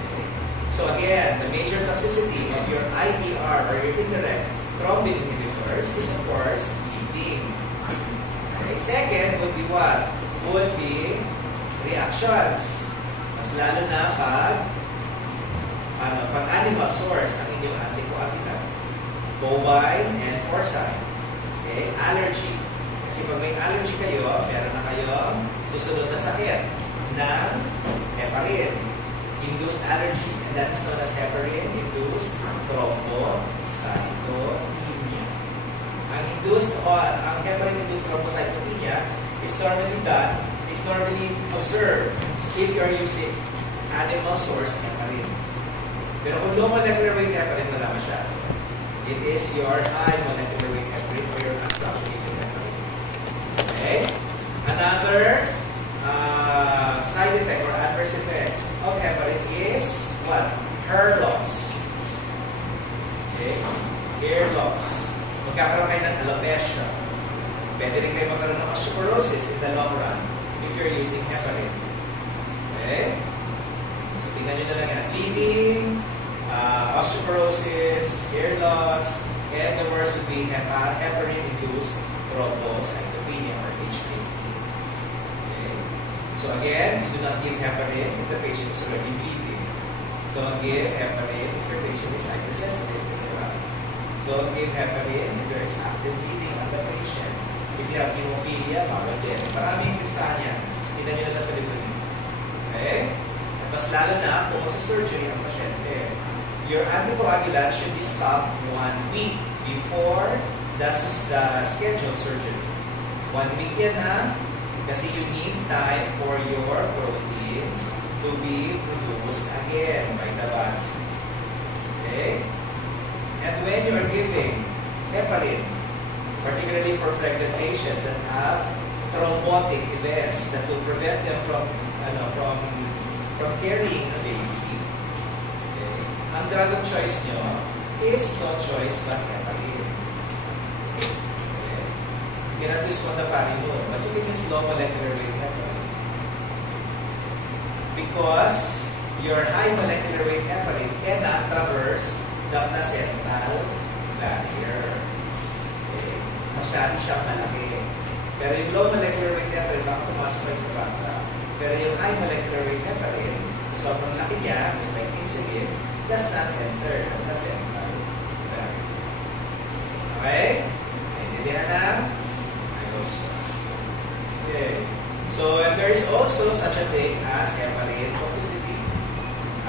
Okay? So again, the major toxicity of your IDR or your indirect thrombin inhibitors is of course bleeding. Okay. Second would be what? Would be reactions. Mas lalo na pag animal source ang inyong anticoagulant. Bovine and porcine. Okay. Allergy. Kasi pag may allergy kayo, meron na kayong susunod na sakit ng heparin. Induced allergy. And that is known as heparin-induced thrombocytopenia. Ang heparin-induced thrombocytopenia is normally observed if you are using animal source heparin. Pero kung low molecular weight heparin, wala masyado. It is your high molecular weight heparin or your unfractionated heparin. Okay? Another side effect or adverse effect of heparin is what? Hair loss. Okay? Hair loss. Magkakaroon kayo ng alopecia. Pwede rin kayo magkaroon ng osteoporosis in the long run if you're using heparin. Okay? So, tingnan nyo na lang yan. Bleeding, osteoporosis, hair loss, and the worst would be heparin-induced thrombocytopenia or HAT. Okay? So again, you do not give heparin if the patient is already bleeding. Don't give heparin if your patient is hypersensitive. Don't give heparin if there is active bleeding on the patient. If you have hemophilia, bawal din. Maraming listahan yan. Tignan nyo na lang sa libro niyo. Okay? At mas lalo na kung sa surgery ang pasyente. Your anticoagulant should be stopped 1 week before the scheduled surgery. 1 week yan ha? Kasi you need time for your proteins to be produced again by the body. Okay? And when you are giving heparin, particularly for pregnant patients that have thrombotic events that will prevent them from carrying a baby. Okay. Ang drug of choice nyo is no choice but heparin. Okay. You cannot use fondaparinol, but you can use low molecular weight heparin. Because your high molecular weight heparin cannot traverse the placental barrier. Okay. Masyado siyang malaki. Pero yung low molecular weight heparin, baka pumasok sa bata. Pero yung high molecular weight heparin, sobrang laki niya, is like insulin, does not enter the placental barrier. Okay? Naintindihan na? I hope so. Okay. So, and there is also such a thing as heparin toxicity.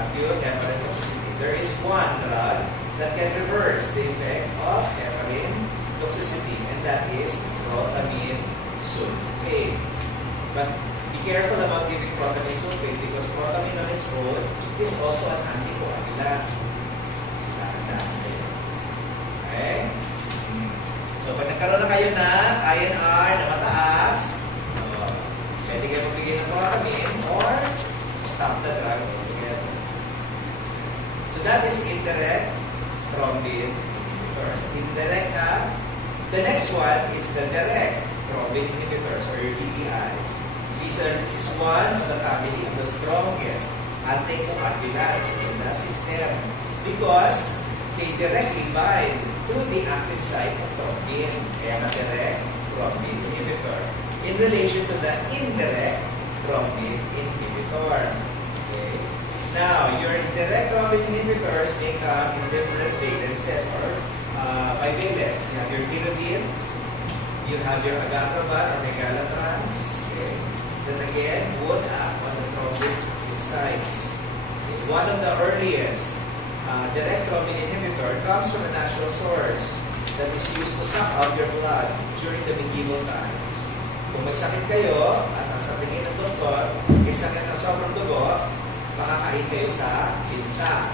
Acute heparin toxicity. There is one drug that can reverse the effect of heparin toxicity, and that is protamine sulfate. But be careful about giving protamine sulfate because protamine on its own is also an anticoagulant. Okay? So, pag nagkaroon na kayo na INR na mataas, pwede kayo magbigay ng protamine or stop the drug altogether. So, that is indirect thrombin inhibitors. Indirect ha? The next one is the direct thrombin inhibitors or your DPIs. This is one of the family of the strongest anticoagulants in the system because they directly bind to the active site of thrombin, kaya na direct thrombin inhibitor, in relation to the indirect thrombin inhibitor. Okay. Now, your direct thrombin inhibitors may come in different valences or bivalents. You have your pyridine, you have your agatroban or megalatrans. Okay. Then again, would act on the thrombin sites. Okay. One of the earliest direct thrombin inhibitor comes from a natural source that is used to suck out your blood during the medieval times. Kung may sakit kayo at ang sa tingin ng doktor, may sakit na sobrang dugo, makakain kayo sa linta.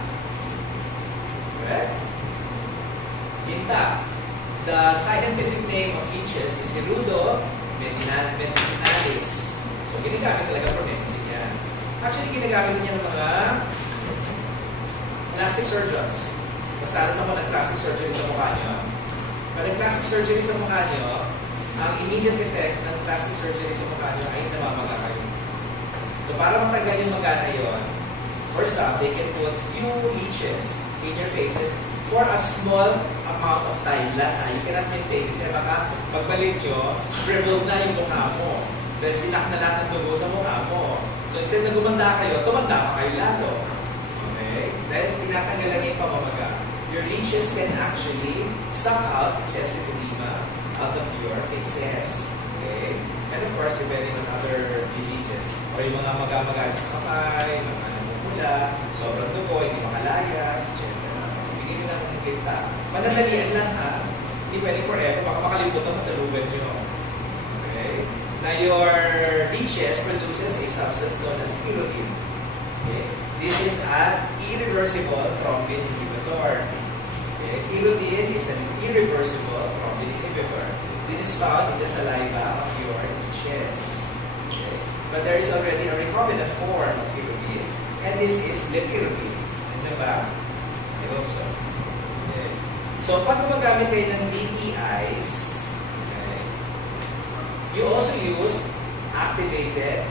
Correct? Linta. The scientific name of leeches is Hirudo medicinalis. So, ginagamit talaga for medicine yan. Actually, ginagamit niya ng mga plastic surgeons. Basta alam ako nag-plastic surgery sa mukha nyo. Pag nag-plastic surgery sa mukha nyo, ang immediate effect ng plastic surgery sa mukha nyo ay namamaga kayo. So para matagal yung magana yun, for some, they can put few leeches in your faces for a small amount of time lang. You cannot maintain it. Kaya baka pagbalik nyo, shriveled na yung mukha mo. Dahil sinak na lahat ng dugo sa mukha mo. So instead na gumanda kayo, tumanda pa kayo lalo. Dahil tinatanggalan niya yung pamamaga. Your leeches can actually suck out excessive edema out of your faces. Okay? And of course, depending on other diseases, or yung mga maga-maga sa kamay, mga namumula, sobrang dugo, hindi makalayas, etc. Bigyan nyo lang ng kita. Manadalian lang ha. Hindi pwede forever. Baka makalimutan matalugan nyo. Okay? Now, your leeches produces a substance known as pyridine. Okay? This is an irreversible thrombin inhibitor. Okay. Pyridine is an irreversible thrombin inhibitor. This is found in the saliva of your leeches. Okay. But there is already a recombinant form of pyridine, and this is lepyridine. Ano ba? I hope so. Okay. So, pag gumagamit kayo ng DPIs, okay, you also use activated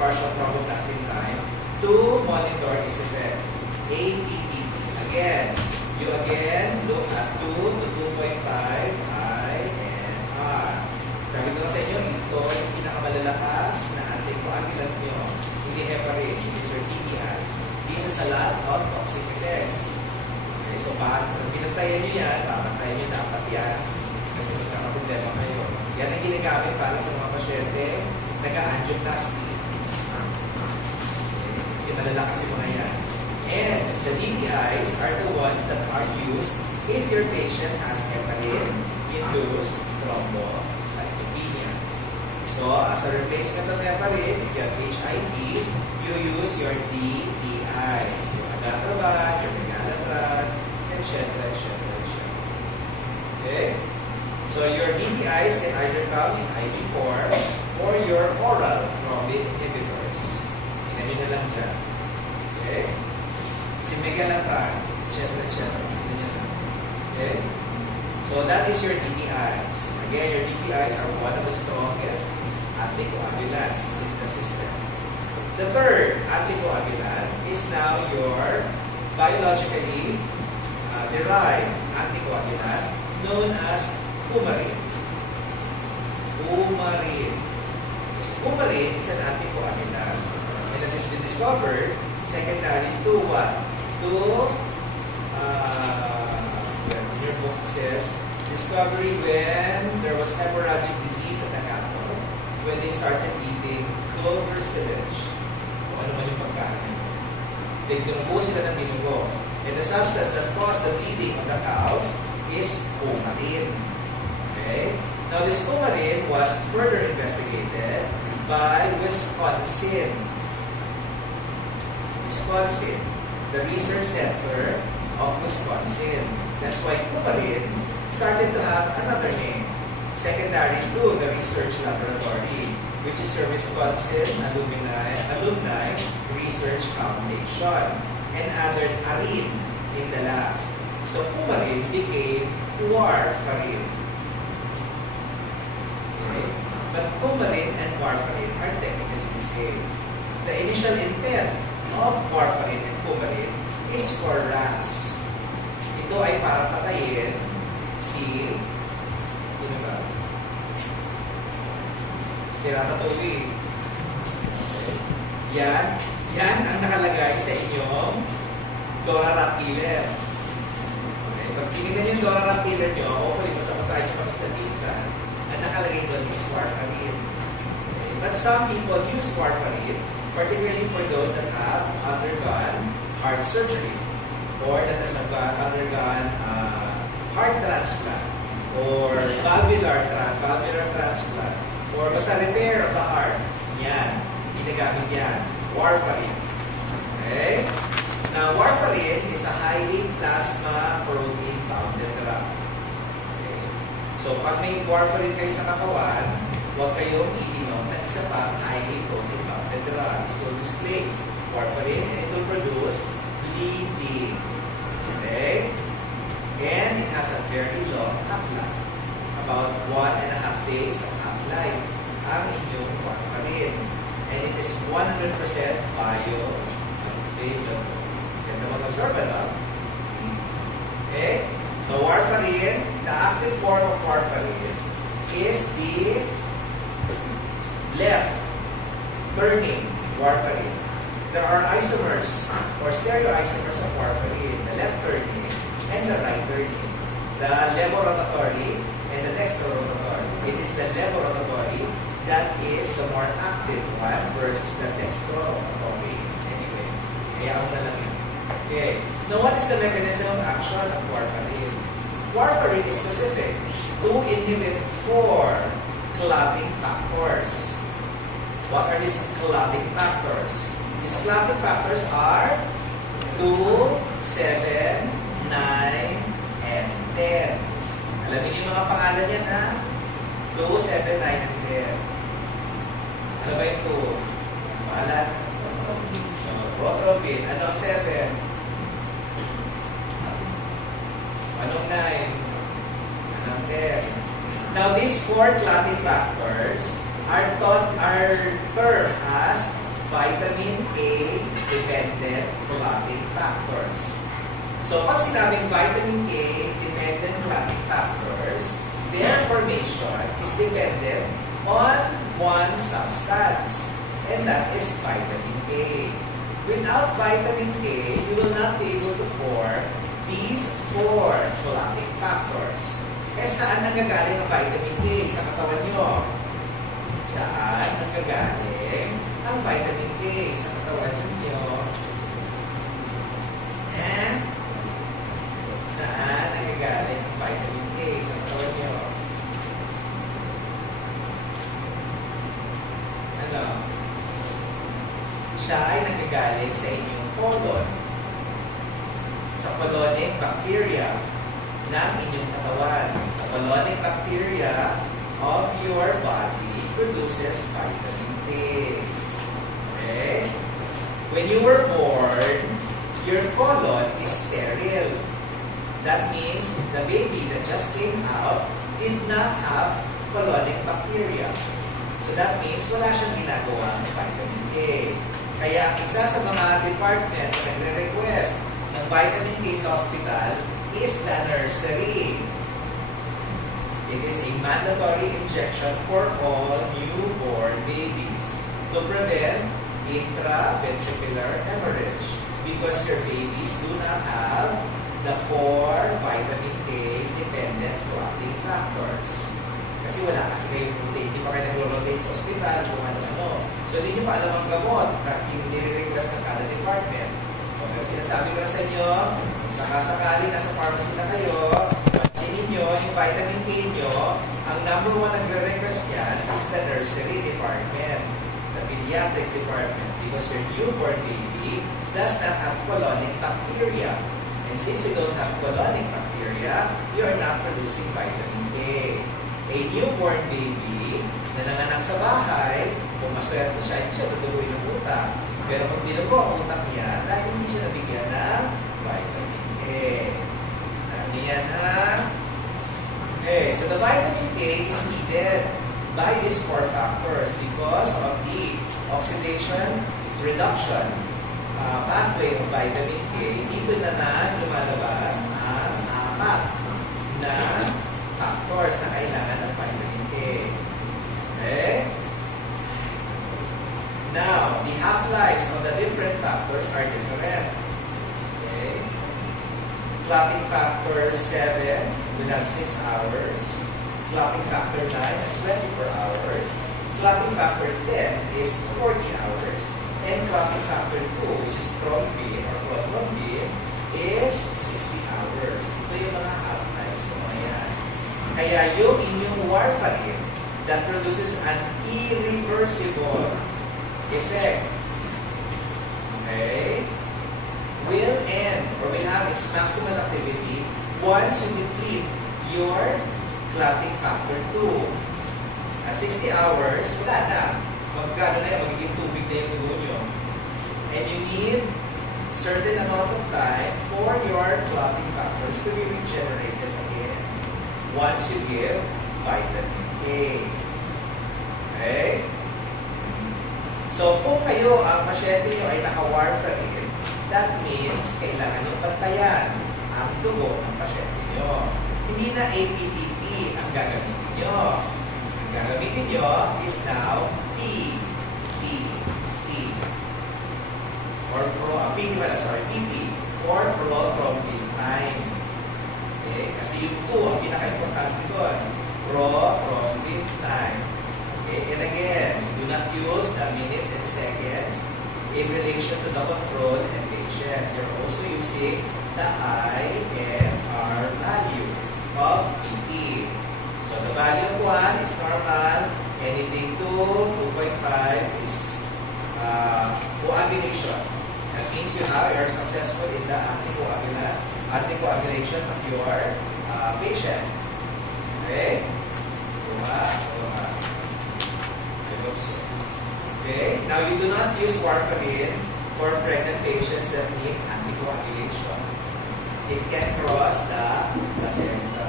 partial thromboplastin time to monitor its effect. APTT. Again, you look at 2 to 2.5 INR. Sabi ko sa inyo, ito yung pinakamalalakas na anticoagulant nyo. Hindi heparin, it is your DPIs. This has a lot of toxic effects. Okay, so pag pinantayan nyo yan, papantayan nyo dapat yan. Kasi magkakaproblema kayo. Yan ang ginagamit para sa mga pasyente nag-angioplasty. Malalakas yung mga yan. And the DPIs are the ones that are used if your patient has heparin-induced thrombocytopenia. So, as a replacement of heparin, if you have HIV, you use your DPIs. Yung agatroban, your megalatran, etc. Okay? So your DPIs can either come in IV form or your oral thrombin inhibitors. Tingnan nyo na lang dyan. Okay? Si Megalatan, etc. Tingnan nyo lang. Okay? So that is your DPIs. Again, your DPIs are one of the strongest anticoagulants in the system. The third anticoagulant is now your biologically derived anticoagulant known as coumarin. Coumarin is an anticoagulant, and it has been discovered secondary to what? To in your book it says discovery when there was hemorrhagic disease at the cattle when they started eating clover silage. O ano man yung pagkain. Dinugo sila ng dinugo. And the substance that caused the bleeding of the cows is coumarin. Okay? Now, this coumarin was further investigated by Wisconsin, the research center of Wisconsin. That's why coumarin started to have another name, secondary to the research laboratory, which is your Wisconsin Alumni Research Foundation, and added arin in the last. So coumarin became warfarin. Okay? But coumarin and warfarin are technically the same. The initial intent of warfarin and coumarin is for rats. Ito ay para patayin sino ba? Si Ratatouille. Okay. Yan ang nakalagay sa inyong Dora Rat Killer. Okay. Pag tinignan yung Dora Rat Killer nyo, hopefully basta-basahin nyo kami sa pizza, ang nakalagay doon is warfarin. Okay. But some people use warfarin, particularly for those that have undergone heart surgery or that has undergone heart transplant or valvular transplant or basta repair of the heart. Yan. Ginagamit yan. Warfarin. Okay? Now, warfarin is a highly plasma protein-bounded drug. Okay? So, pag may warfarin kayo sa katawan, huwag kayong iinom ng isa pang highly protein-bounded drug. It will displace warfarin and it will produce bleeding. Okay? And it has a very long half-life. About 1.5 days of half-life ang inyong warfarin. And it is 100% bioavailable. Ganda mag-absorb, ano? Okay? So, warfarin, the active form of warfarin is the left-turning warfarin. There are isomers or stereoisomers of warfarin, the left-turning and the right-turning. The levorotatory and the dextrorotatory. It is the levorotatory that is the more active one versus the dextrorotatory. Anyway, kaya ako na lang yun. Okay. Now, what is the mechanism of action of warfarin? Warfarin is specific to inhibit 4 clotting factors. What are these clotting factors? These clotting factors are 2, 7, 9, and 10. Alamin niyo yung mga pangalan yan, ha? 2, 7, 9, and 10. Ano ba yung 2? Pangalan? Protropin. Ano ang 7? Anong 9? Anong 10? Now, these 4 clotting factors are termed as vitamin A dependent clotting factors. So, pag sinabing vitamin A dependent clotting factors, their formation is dependent on one substance, and that is vitamin A. Without vitamin A, you will not be able to form these 4 clotting factors. Eh, saan nanggagaling ang vitamin A sa katawan nyo? Saan nanggagaling ang vitamin A sa katawan ninyo? And saan nanggagaling ang vitamin A sa katawan nyo? Ano? Siya ay nanggagaling sa inyong colon. Sa colonic bacteria ng inyong katawan. colonic bacteria of your body produces vitamin K. Okay? When you were born, your colon is sterile. That means the baby that just came out did not have colonic bacteria. So that means wala siyang ginagawang vitamin K. Kaya isa sa mga department na nagre-request ng vitamin K sa hospital is the nursery. It is a mandatory injection for all newborn babies to prevent intraventricular hemorrhage because your babies do not have the 4 vitamin K dependent clotting factors. Kasi wala kasi kayo rotate, hindi pa kayo nag-rotate sa ospital kung ano-ano. So, hindi nyo pa alam ang gamot na hindi-request ng kada department. Pero sinasabi ko na sa inyo, kung sakasakali nasa pharmacy na kayo, pansinin nyo yung vitamin K nyo, ang number 1 nagre-request yan is the nursery department, the pediatrics department, because your newborn baby does not have colonic bacteria. And since you don't have colonic bacteria, you are not producing vitamin K. A newborn baby na nanganak sa bahay, kung maswerte siya, hindi siya tutuloy ng utak. Pero kung dinugo ang utak niya, dahil hindi siya nabigyan ng vitamin K. Ano yan, ha? Okay, so the vitamin K is needed by these 4 factors because of the oxidation reduction pathway of vitamin K. Dito na lumalabas ang 4 na factors na kailangan ng vitamin K. Okay? Now, the half-lives of the different factors are different. Okay? Clotting factor 7 will have 6 hours. Clotting factor 9 is 24 hours. Clotting factor 10 is 40 hours. And clotting factor 2, which is thrombin or prothrombin, is 60 hours. Ito yung mga half-lives ko mga yan. Kaya yung inyong warfarin that produces an irreversible effect, okay, will end or will have its maximal activity once you deplete your clotting factor 2. At 60 hours, wala na. Magkano na yan, magiging tubig na yung dugo nyo. And you need certain amount of time for your clotting factors to be regenerated again once you give vitamin K. Okay? So, kung kayo, ang pasyente nyo ay naka-warfarin, that means kailangan nyo pantayan ang dugo ng pasyente nyo. Hindi na APTT ang gagamitin nyo. Ang gagamitin nyo is now PTT. Or PT or prothrombin time. Okay? Kasi yung 2 ang pinaka-importante doon. Prothrombin time. Okay? And again, do not use the minutes and seconds in relation to the control and patient. You're also using the INR value of PT. So the value of 1 is normal. Anything 2, 2.5 is coagulation. That means you are successful in the anticoagulation of your patient. Okay? Okay? Now, you do not use warfarin for pregnant patients that need anticoagulation. It can cross the placenta.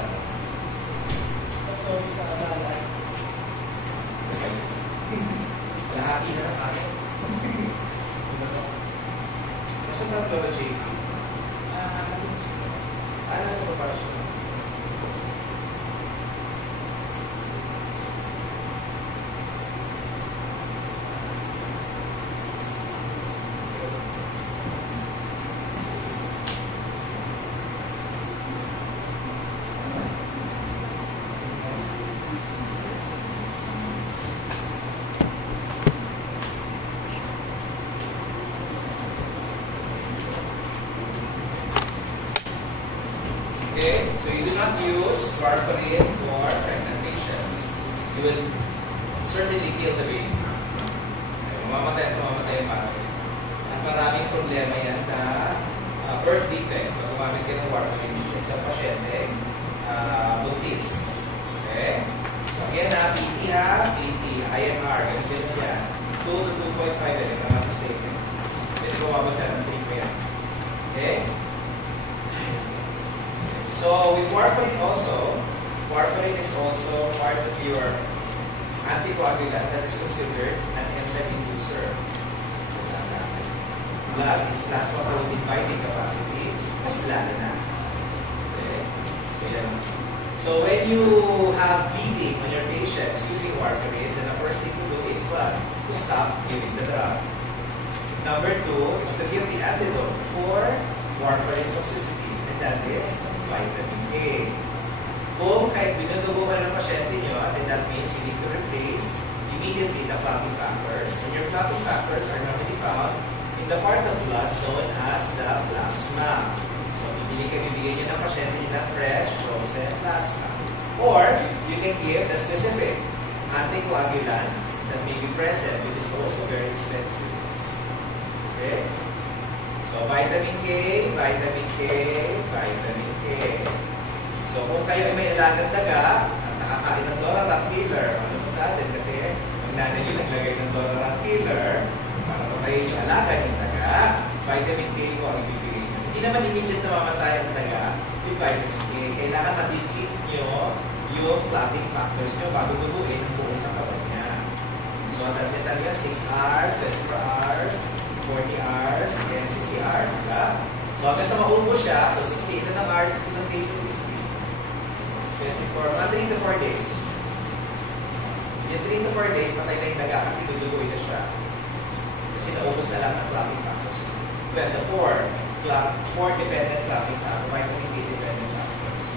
Lahati na ng akin. Saan ba ito, JP? Ano sa preparation? Okay, so you do not use warfarin for pregnant patients. You will certainly kill the baby. Mamamatay ang baby. At maraming problema yan na birth defect. Pag gumamit kayo ng warfarin sa isang pasyente, buntis. ha, 80, INR, ganyan na yan. 2 to 2.5, yan, naman the same. Pwede ko mabagta ng 3 ko yan. Okay? So, with warfarin also, warfarin is also part of your anticoagulant that is considered an enzyme inducer. Plus, its plasma protein binding capacity, mas lalo na. Okay? So, yan. So, when you have bleeding on your patients using warfarin, then the first thing to do is what? To stop giving the drug. Number 2 is to give the antidote for warfarin toxicity, and that is vitamin K. Kung kahit binudugo ka ng pasyente nyo, then that means you need to replace immediately the clotting factors. And your clotting factors are normally found in the part of blood known as the plasma. So, bibigyan nyo ng pasyente nyo ng fresh, frozen plasma. Or, you can give the specific anticoagulant that may be present, which is also very expensive. Okay? So, vitamin K, vitamin K, vitamin K. So, kung kayo ay may alagang daga at nakakain ng Dora killer, ano ba sa atin? Kasi ang nanay nyo naglagay ng Dora killer para patayin yung alaga ng daga, vitamin K ko ang ibibigay nyo. Hindi naman immediate na mamatay ang daga yung vitamin K. Kailangan matipid nyo yung clotting factors nyo bago duguin ang buong katawan niya. So, that is talaga 6 hours, 24 hours, 40 hours, and 60 hours. Diba? So, hanggang sa maubo siya, so 68 na ng hours, ilang days na 60? 24, mga 3 to 4 days. Yung 3 to 4 days, patay na yung daga kasi dudugoy na siya. Kasi naubos na lang ang clotting factors. Well, the 4 dependent clotting factors, vitamin D dependent factors.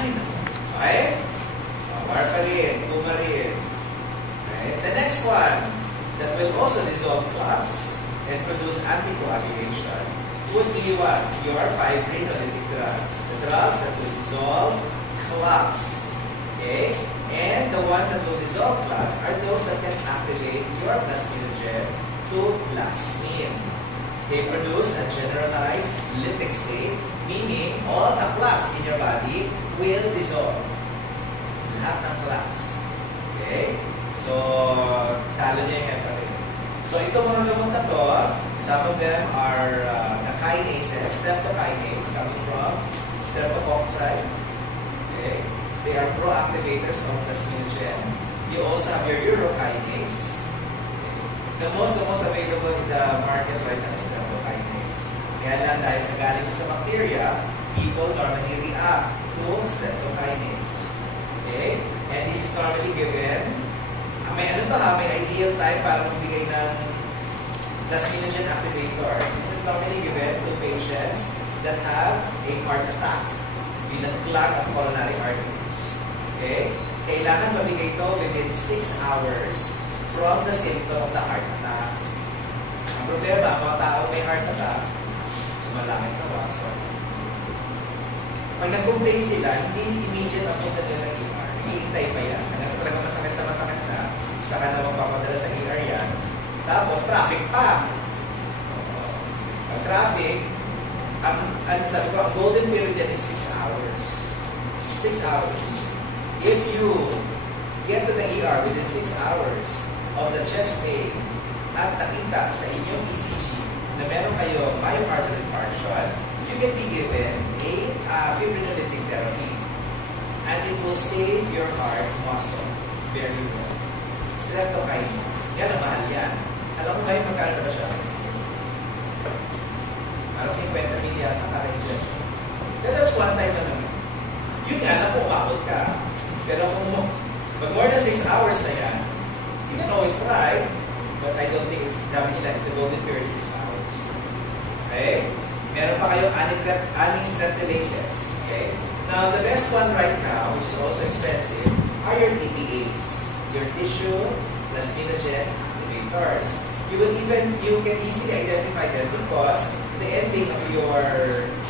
Ay, naku. Okay? Warfarin, coumarin. Okay? The next one, that will also dissolve clots and produce anticoagulation would be what? Your fibrinolytic drugs. The drugs that will dissolve clots. Okay? And the ones that will dissolve clots are those that can activate your plasminogen to plasmin. They produce a generalized lytic state, meaning all the clots in your body will dissolve. Lahat ng clots. Okay? So, talo niya yung heparin. So, itong mga gamot na to, some of them are the kinases, streptokinase coming from streptococci. Okay? They are pro-activators of plasminogen. You also have your urokinase. Okay? The most available in the market right now is streptokinase. Kaya lang dahil sa galing siya sa bacteria, people normally react to streptokinase. Okay? And this is normally given. May ideal time para magbigay ng plasminogen activator. This is normally given to patients that have a heart attack. Binag-clog ang coronary arteries. Okay? Kailangan mabigay ito within 6 hours from the symptom of the heart attack. Ang problema, mga tao may heart attack, sumalangit na wakson. Pag nag-complain sila, hindi immediate ang punta nila ng ER. Iintay pa yan. Hanggang sa talaga masakit na, saka na magpapadala sa ER yan. Tapos, traffic pa. Ang traffic, sabi ko, ang golden period yan is 6 hours. 6 hours. If you get to the ER within 6 hours of the chest pain at nakita sa inyong ECG na meron kayo myocardial infarction, you can be given a fibrinolytic therapy. And it will save your heart muscle very well. Streptokinase. Yan ang mahal yan. Alam mo ngayon magkano na ba siya? Parang 50 million naka-range. But that's one time na naman. Yun nga na po, umabot ka. Pero kung more than 6 hours na yan, you can always try, but I don't think sabi nila, it's the golden period 6 hours. Okay? Meron pa kayong anistreptilases. Okay? Now, the best one right now, which is also expensive, are your TPAs. Your tissue plasminogen activators. You can easily identify them because the ending of your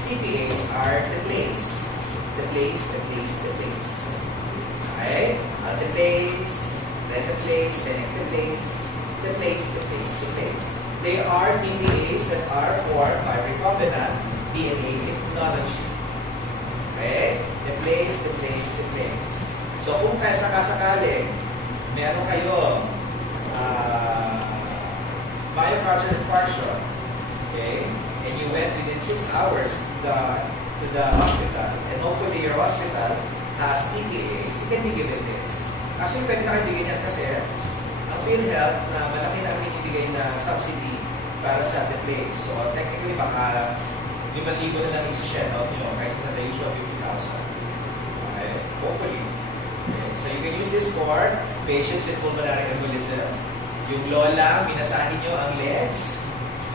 TPAs are the place. The place. Okay? The place, then the place, then the place. They are TPAs that are formed by recombinant DNA technology. Okay? The place. So kung kaya sakasakali meron kayo myocardial infarction, okay, and you went within 6 hours to the hospital, and hopefully your hospital has TPA, you can be given this. Actually, pwede na kayo bigyan yan kasi ang PhilHealth na malaki na ibigay na subsidy para sa the place. So, technically, baka 5,000 na lang isi-shell out nyo kaysa sa the usual 50,000. Okay? Hopefully. Okay. So, you can use this for patients with pulmonary embolism. Yung lola, minasahin nyo ang legs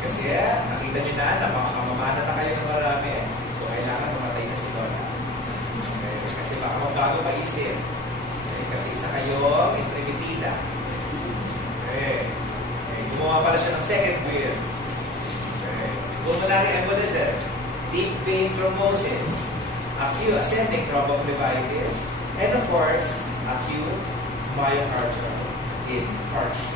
kasi nakita nyo na, napakamamana na kayo ng marami. So, kailangan mamatay na si lola. Okay? Kasi baka magbago maisip. Okay? Kasi isa kayong intrimitina. Okay. Okay. Gumawa pala siya ng second wheel. Okay. Pulmonary embolism, deep vein thrombosis, acute ascending thrombophlebitis, and of course, acute myocardial infarction.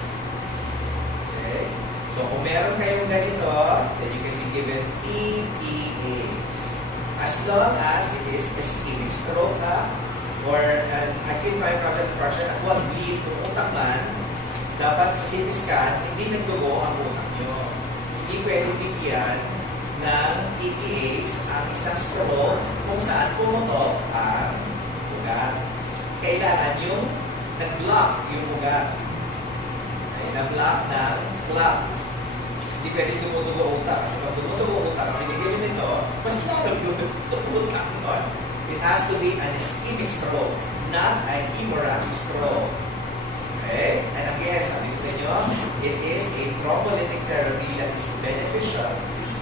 Okay? So, kung meron kayong ganito, then you can be given TPAs. As long as it is ischemic stroke or an acute myocardial infarction at one bleed kung utak man, dapat sa CT scan, hindi nagdugo ang utak nyo. Hindi pwedeng bigyan ng TPAs ang isang stroke kung saan pumutok ang ugat. Kailangan yung nag-block yung ugat. Okay, nag-block ng clot. Hindi pwedeng tumutugo utak. Kasi pag tumutugo utak, ang binigyan nito, mas lalong tumutugo utak nito. It has to be an ischemic stroke, not a hemorrhagic stroke. Okay? And again, sabi ko sa inyo, it is a thrombolytic therapy that is beneficial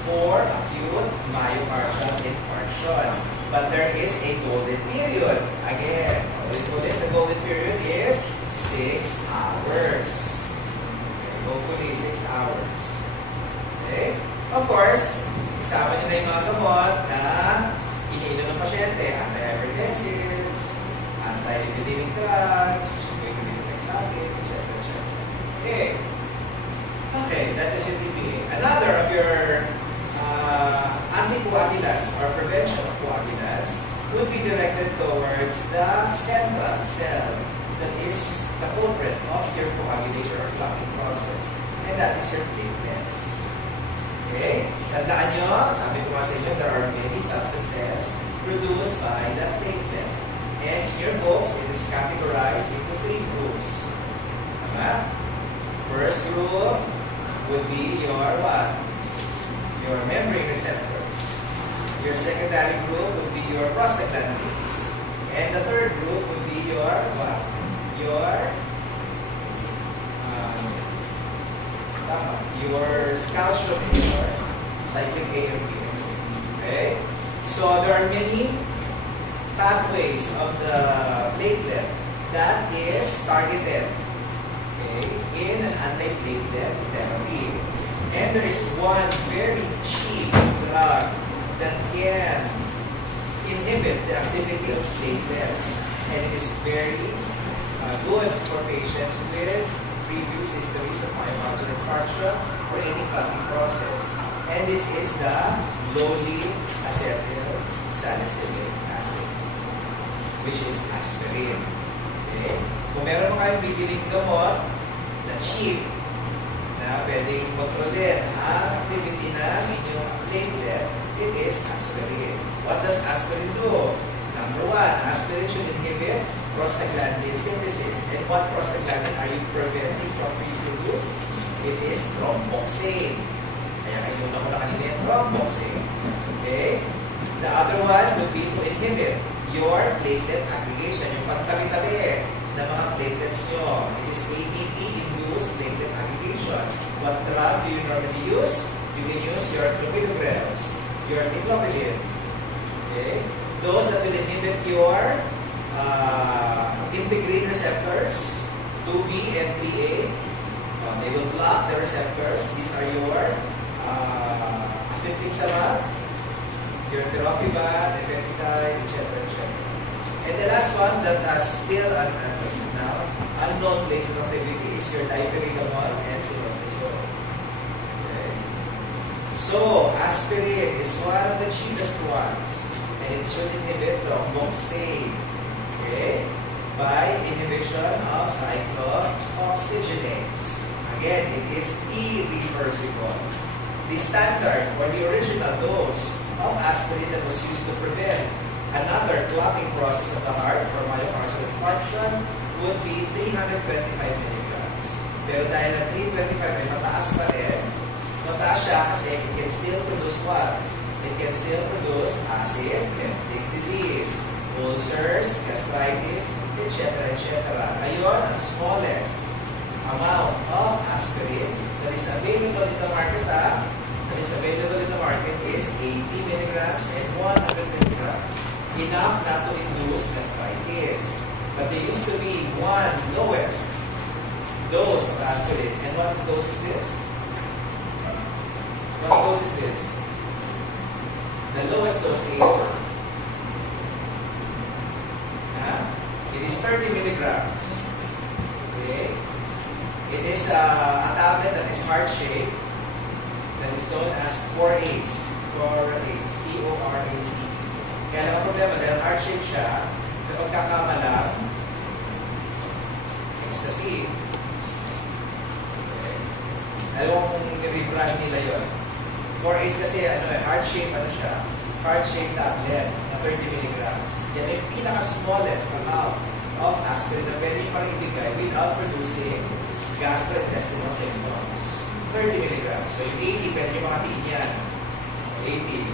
for acute myocardial infarction. But there is a golden period. Again, the golden period is 6 hours. Okay, hopefully 6 hours. Okay? Of course, isama nyo na yung mga gamot na iniinom ng pasyente, anti-hypertensives, anti-lipidemic drugs, etc. Okay. Okay, that is your TPA. Another of your anticoagulants or prevention of coagulants would be directed towards the central cell that is the culprit of your coagulation or clotting process. And that is your platelets. Okay? Tandaan nyo, sabi ko nga sa inyo, there are many substances produced by the platelet. And in your books, it is categorized into 3 groups. First group would be your what? Your membrane receptors. Your secondary group would be your prostaglandins. And the third group would be your what? Your calcium and your cyclic AMP. Okay? So there are many pathways of the platelet that is targeted in an anti-platelet therapy. And there is one very cheap drug that can inhibit the activity of platelets. And it is very good for patients with previous histories of myocardial infarction or any clotting process. And this is the lowly acetyl salicylic acid, which is aspirin. Okay? Kung meron mo kayong bibiling gamot na cheap, na pwedeng kontrolin ang activity na inyong platelet, it is aspirin. What does aspirin do? Number 1, aspirin should inhibit prostaglandin synthesis. And what prostaglandin are you preventing from being produced? It is thromboxane. Kaya kayo na ko na kanina yung thromboxane. Okay? The other one would be to inhibit your platelet aggregation, yung pagtabi-tabi ng mga platelets nyo. It is ATP-induced platelet aggregation. What drug do you normally use? You can use your clopidogrels, your ticlopidin. Okay? Those that will inhibit your integrin receptors, 2B and 3A. They will block the receptors. These are your afimiximab, your tirofiban, efeptide, etc. And the last one that has still now unknown platelet activity is your dipyridamole and cilostazol. Okay. So aspirin is one of the cheapest ones, and it should inhibit thromboxane. Okay. by inhibition of cyclooxygenase. Again, it is irreversible. The standard or the original dose of aspirin that was used to prevent another clotting process of the heart or myocardial infarction would be 325 milligrams. Pero dahil na 325 ay mataas pa rin, mataas siya kasi it can still produce what? It can still produce acid, peptic disease, ulcers, gastritis, etc. Ayun, ang smallest amount of aspirin that is available in the market, is 80 milligrams and 100 milligrams. Enough not to induce gastritis. But there used to be one lowest dose of aspirin. And what dose is this? What dose is this? The lowest dose is it is 30 milligrams. Okay? It is a tablet that is heart-shaped that is known as Corace. C-O-R-A-C. Kaya lang ang problema dahil heart-shaped siya, kapag kakamalang ecstasy. Okay. Alam mo kung nire-brand nila yun. Corace kasi heart-shaped siya. Heart-shaped tablet na 30 milligrams. Yan ay pinaka-smallest amount of aspirin na pwede nyo parang ibigay without producing gastrointestinal symptoms. 30 milligrams. So yung 80, pwede nyo makatiin yan. 80.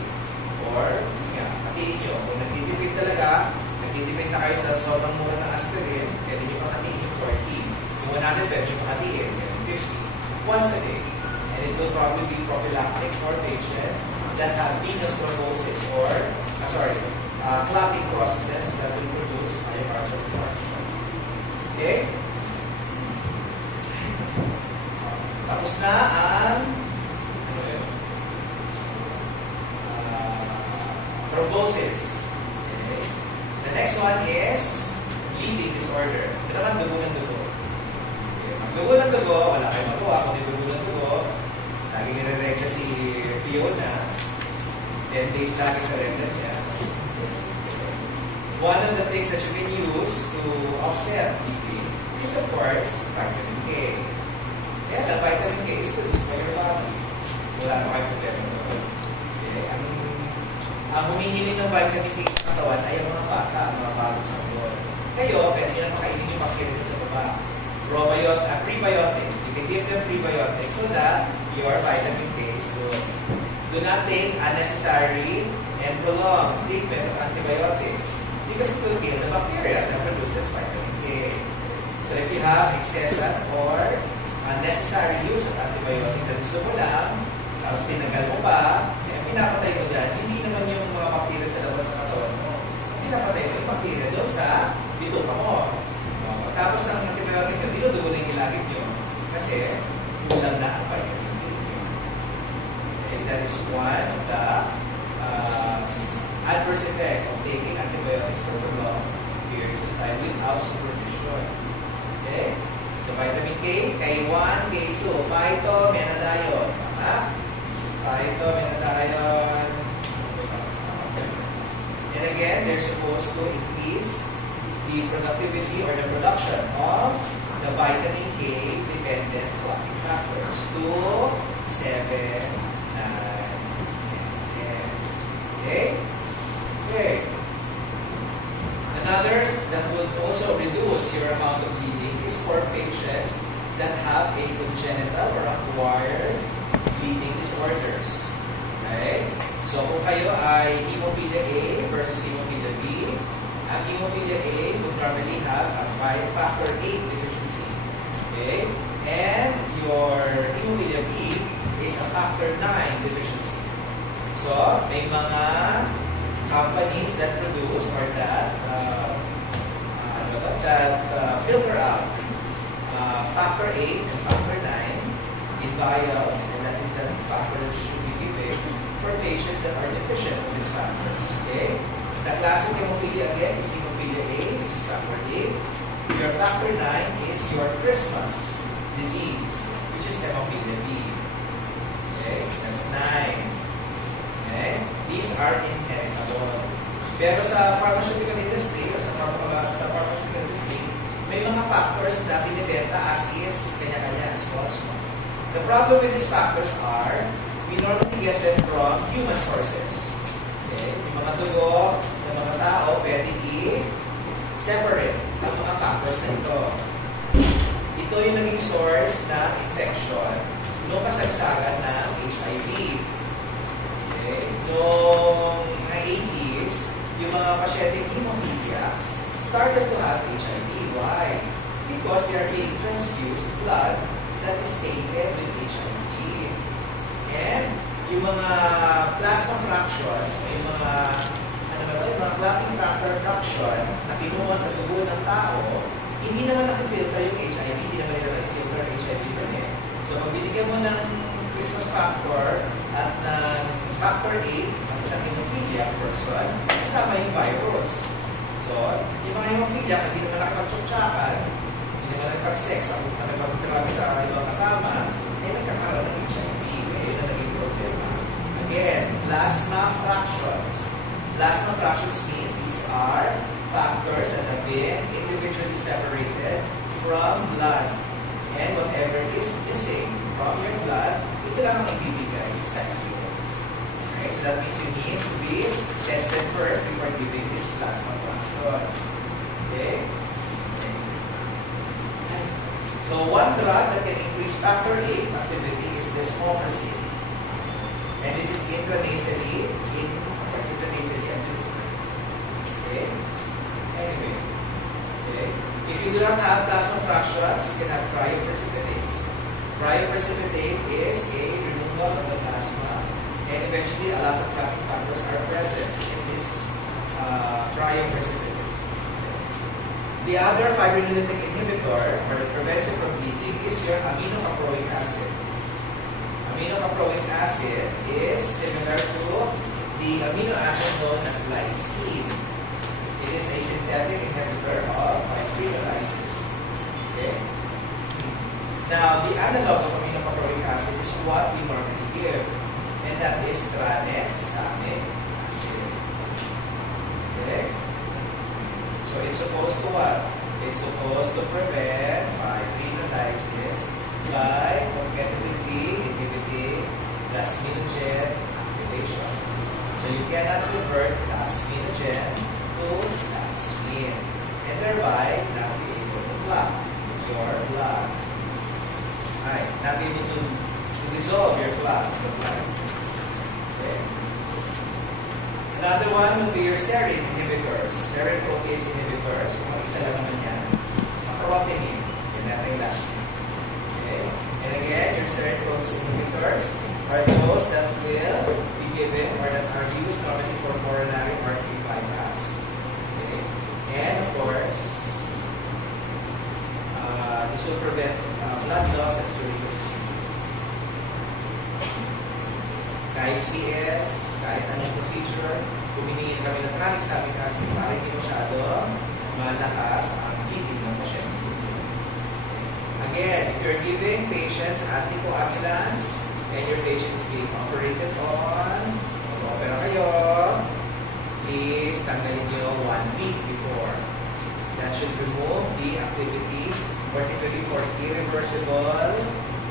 Or, hatiin nyo. Kung nagtitipid talaga, nagtitipid na kayo sa sobrang mura ng aspirin, pwede nyo makatiin yung 40. Yung 100, pwede nyo makatiin. 50. Once a day. And it will probably be prophylactic for patients that have venous thrombosis or, clotting processes that will produce myocardial infarction. Okay? Tapos na ang thrombosis. Okay? The next one is bleeding disorders. Ito naman dugo ng dugo. Okay. Ang dugo ng dugo, wala kayong magawa kung may dugo ng dugo. Lagi nire-regla si Fiona. 10 days lagi sa regla niya. One of the things that you can use to offset bleeding is, of course, vitamin K. Kaya lang, vitamin K is produced by your body. Wala na kayo problema doon. Okay. Ang humihiling ng vitamin K sa katawan ay ang mga bata, ang mga bagong sa buwan. Kayo, pwede nyo na makainin yung bacteria sa baba. Prebiotics. You can give them prebiotics so that your vitamin K is good. Do not take unnecessary and prolonged treatment of antibiotics because it will kill the bacteria that produces vitamin K. So if you have excessive or unnecessary use of antibiotic na gusto mo lang, tapos tinagal mo pa, pinapatay mo dyan, hindi naman yung mga bacteria sa labas ng katawan mo. Pinapatay mo yung bacteria doon sa bituka mo. Tapos ang antibiotic na dinudugo na yung ilagit nyo kasi kulang na ang vitamin K. And that is one of the adverse effect of taking antibiotics for prolonged periods of time without supervision. Okay? So vitamin K, K1, K2, phytomenadione. Phytomenadione. And again, they're supposed to increase the productivity or the production of the vitamin K-dependent clotting factors 2, 7, 9, and 10. Okay? Okay. Another that would also reduce your amount of bleeding is for patients that have a congenital or acquired bleeding disorders. Okay? So kung kayo ay hemophilia A versus hemophilia B, ang hemophilia A would normally have a factor 8 deficiency. Okay? And your hemophilia B is a factor 9 deficiency. So, may mga companies that produce or that filter out factor 8 and factor 9 in vials, and that is the factor that should be given for patients that are deficient in these factors. Okay? The classic hemophilia again is hemophilia A, which is factor 8. Your factor 9 is your Christmas disease, which is hemophilia B. Okay? That's 9. Okay? These are inheritable. Pero sa pharmaceutical industry or sa pharmaceutical industry, may mga factors na binibenta as is, kanya-kanya as false. The problem with these factors are, we normally get them from human sources. Okay? Yung mga dugo, yung mga tao, pwede i-separate ang mga factors na ito. Ito yung naging source ng infection noong kasagsagan ng HIV. Okay? Noong 80s, yung mga pasyenteng hemophiliacs started to have HIV. Why? Because they are being transfused blood that is tainted with HIV. And yung mga plasma fractions, yung mga yung mga clotting factor fraction na kinuha sa dugo ng tao, hindi naman nakifilter yung HIV, hindi naman nila nakifilter ang HIV pa eh. So, pag binigyan mo ng Christmas factor at ng factor 8, ang isang hemophiliac person, kasama yung virus. So, yung mga hemophiliac, hindi naman nakapag-tsuktsakan, hindi naman nagpag-sex, ako na nagpag-drug sa ibang kasama, eh nagkakaroon ng HIV. Ngayon na naging problema. Again, plasma fractions. Plasma fractions means these are factors that have been individually separated from blood. And whatever is missing from your blood, ito lang ang ibibigay sa iyo. Okay, so that means you need to be tested first before giving this plasma fraction. Okay? So one drug that can increase factor 8 activity is desmopressin. And this is intranasally administered. Okay? Anyway. Okay? If you do not have plasma fractions, you can have cryoprecipitates. Cryopprecipitate is a removal of the plasma, and eventually a lot of clotting factors are present in this cryopprecipitate. The other fibrinolytic inhibitor, or that prevents you from bleeding, is your aminocaproic acid. Aminocaproic acid is similar to the amino acid known as lysine. It is a synthetic inhibitor of fibrinolysis. Okay? Now, the analog of aminocaproic acid is what we normally give, and that is tranexamic acid. Okay? So it's supposed to what? It's supposed to prevent fibrinolysis by competitively inhibiting plasminogen activation. So you cannot convert plasminogen to plasmin, and thereby not be able to block your blood. Alright, not be able to dissolve your blood. Okay. Another one will be your serine inhibitors. Serine protease inhibitors. Kung isa lang naman yan. Macrotinib. Yan natin last week. Okay. And again, your serine protease inhibitors are those that will be given or that are used normally for coronary artery bypass. Okay. And of course, this will prevent blood losses during the procedure. Kahit CS, kahit anong procedure, humingi kami ng tranexamic acid para hindi masyado malakas ang bleeding ng pasyente. Again, if you're giving patients anticoagulants and your patient is being operated on, mag-opera kayo, please tanggalin nyo 1 week before. That should remove the activity, particularly for irreversible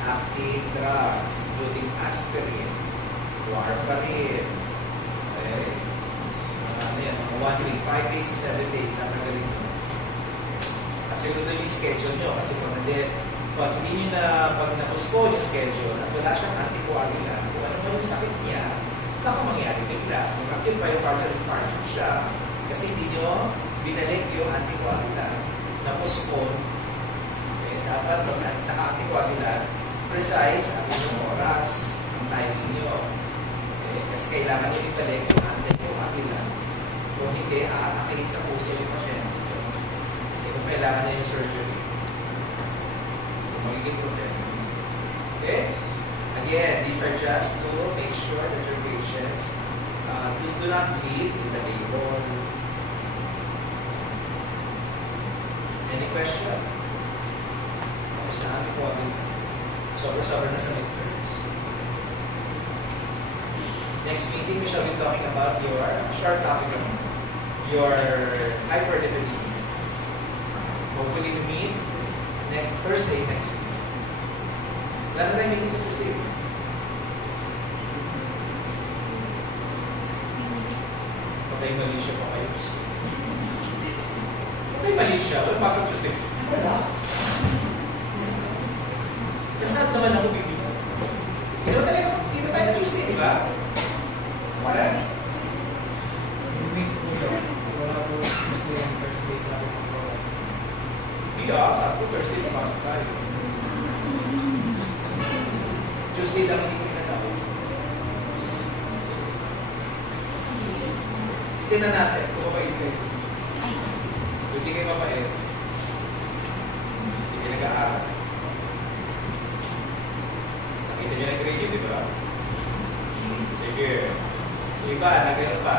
active drugs, including aspirin, warfarin. Okay? Ano yan, mga 1 week, 5 days to 7 days, natanggalin nyo. At siguro yung schedule nyo, kasi kung hindi nyo na, pag na-postpone yung schedule, at wala siyang anticoagulant, kung ano yung sakit niya, baka mangyari bigla. Mag-active myocardial infarction siya, kasi hindi nyo binalik yung anticoagulant, na-postpone. Okay? Dapat pag naka-anticoagulant, precise ang inyong oras, ang timing nyo. Okay? Kasi kailangan nyo ibalik yung anticoagulant. Kung hindi, aatakihin sa puso yung pasyente. Okay? Kung kailangan na yung surgery. So, magiging problema. Okay? Again, these are just to make sure that your patients please do not bleed in the table. Any question? Tapos na anticoagulant. Sobra-sobra na sa midterms. Next meeting, we shall be talking about your short topic on your hyperlipidemia. Hopefully, we meet next Thursday next week. Wala na tayo meeting sa Thursday. Patay Malaysia pa kayo. Patay Malaysia. Wala pa sa Tuesday. Wala. Kasad naman ako bibig. Hindi naman talaga kita tayo na Tuesday, di ba? Wala. Hindi sa Thursday papasok tayo. Tuesday lang hindi ko pinatawag. Tingnan natin kung mapait kayo. Kung hindi kayo mapait, hindi kayo nag-aaral. Nakita nyo na yung grade yun, di ba? Sige. Iba, nag-aaral pa.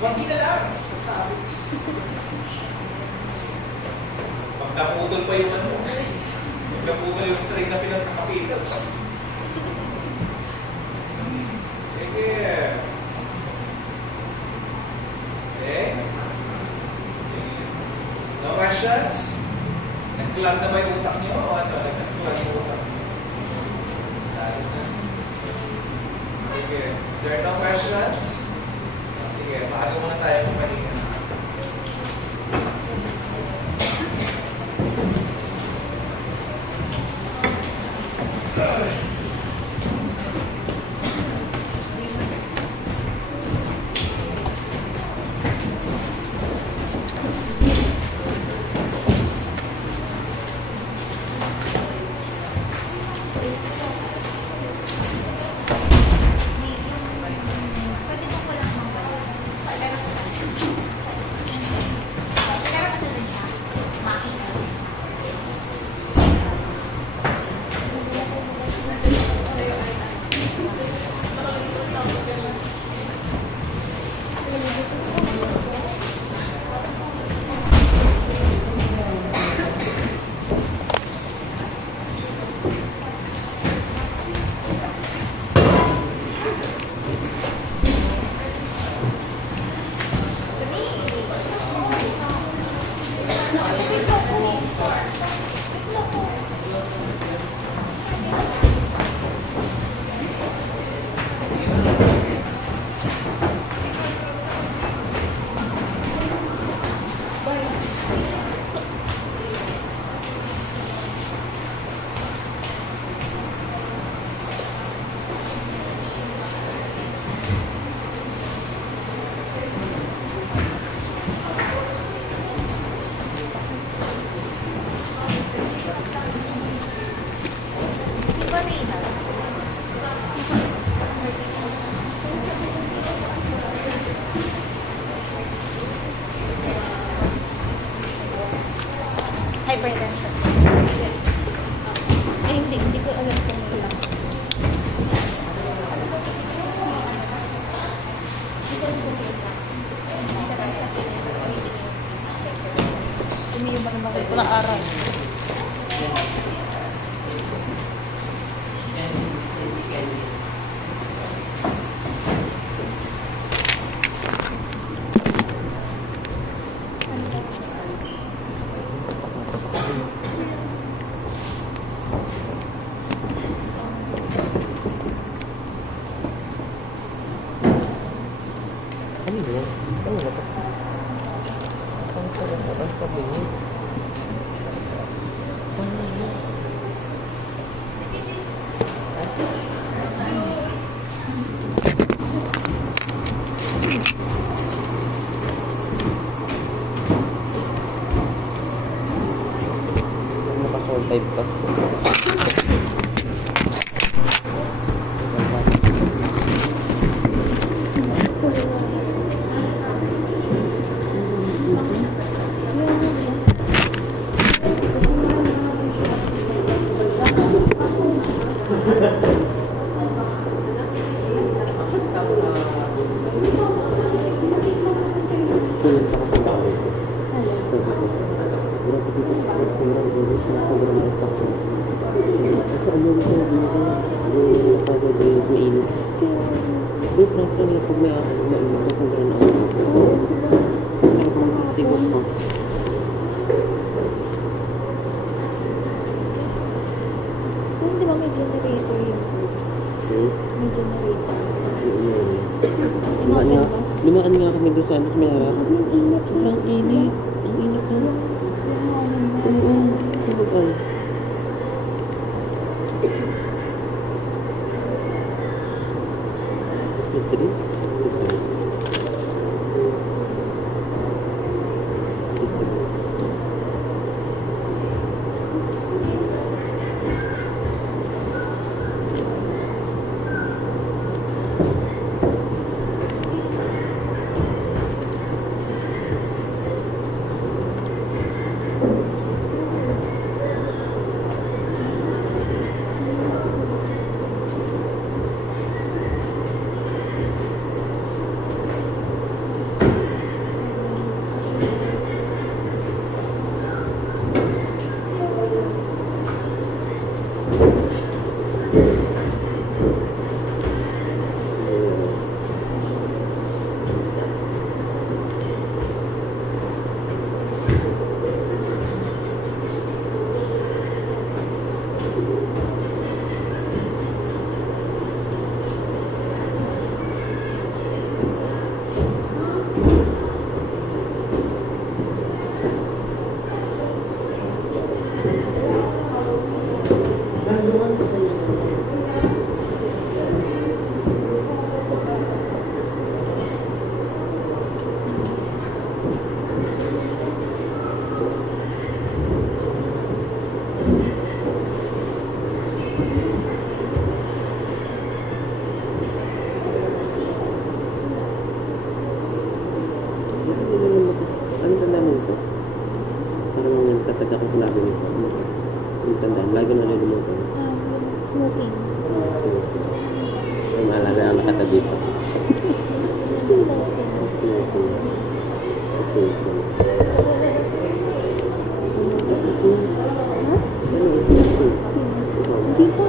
Huwag na lang. Sasabi. Pag naputol pa yung ano, pag naputol yung string na pinagkakapital. Sige. Okay? No questions? Nag-clog na ba yung utak nyo? O ano? Nag-clog yung utak nyo? Sige. There are no questions? Sige, bago muna tayo kumahinga. Hypertension. Ay, hindi ko alam kung ilang. Umiyo ba naman ito na aral? Naka-survive ka. may generator yung course. May generator. Dumaan nga, dumaan nga kami doon sa ano, may harap. Ang init. Sobrang init. Ang init na. Oo. Sobrang. Ito. Ano tanda mo ito? Parang nagtatag ako sa labi nito. Yung tandaan, lagi na nalilimutan. Smoking. Ay, maalala ang nakatabi ito. Smoking. Hindi pa.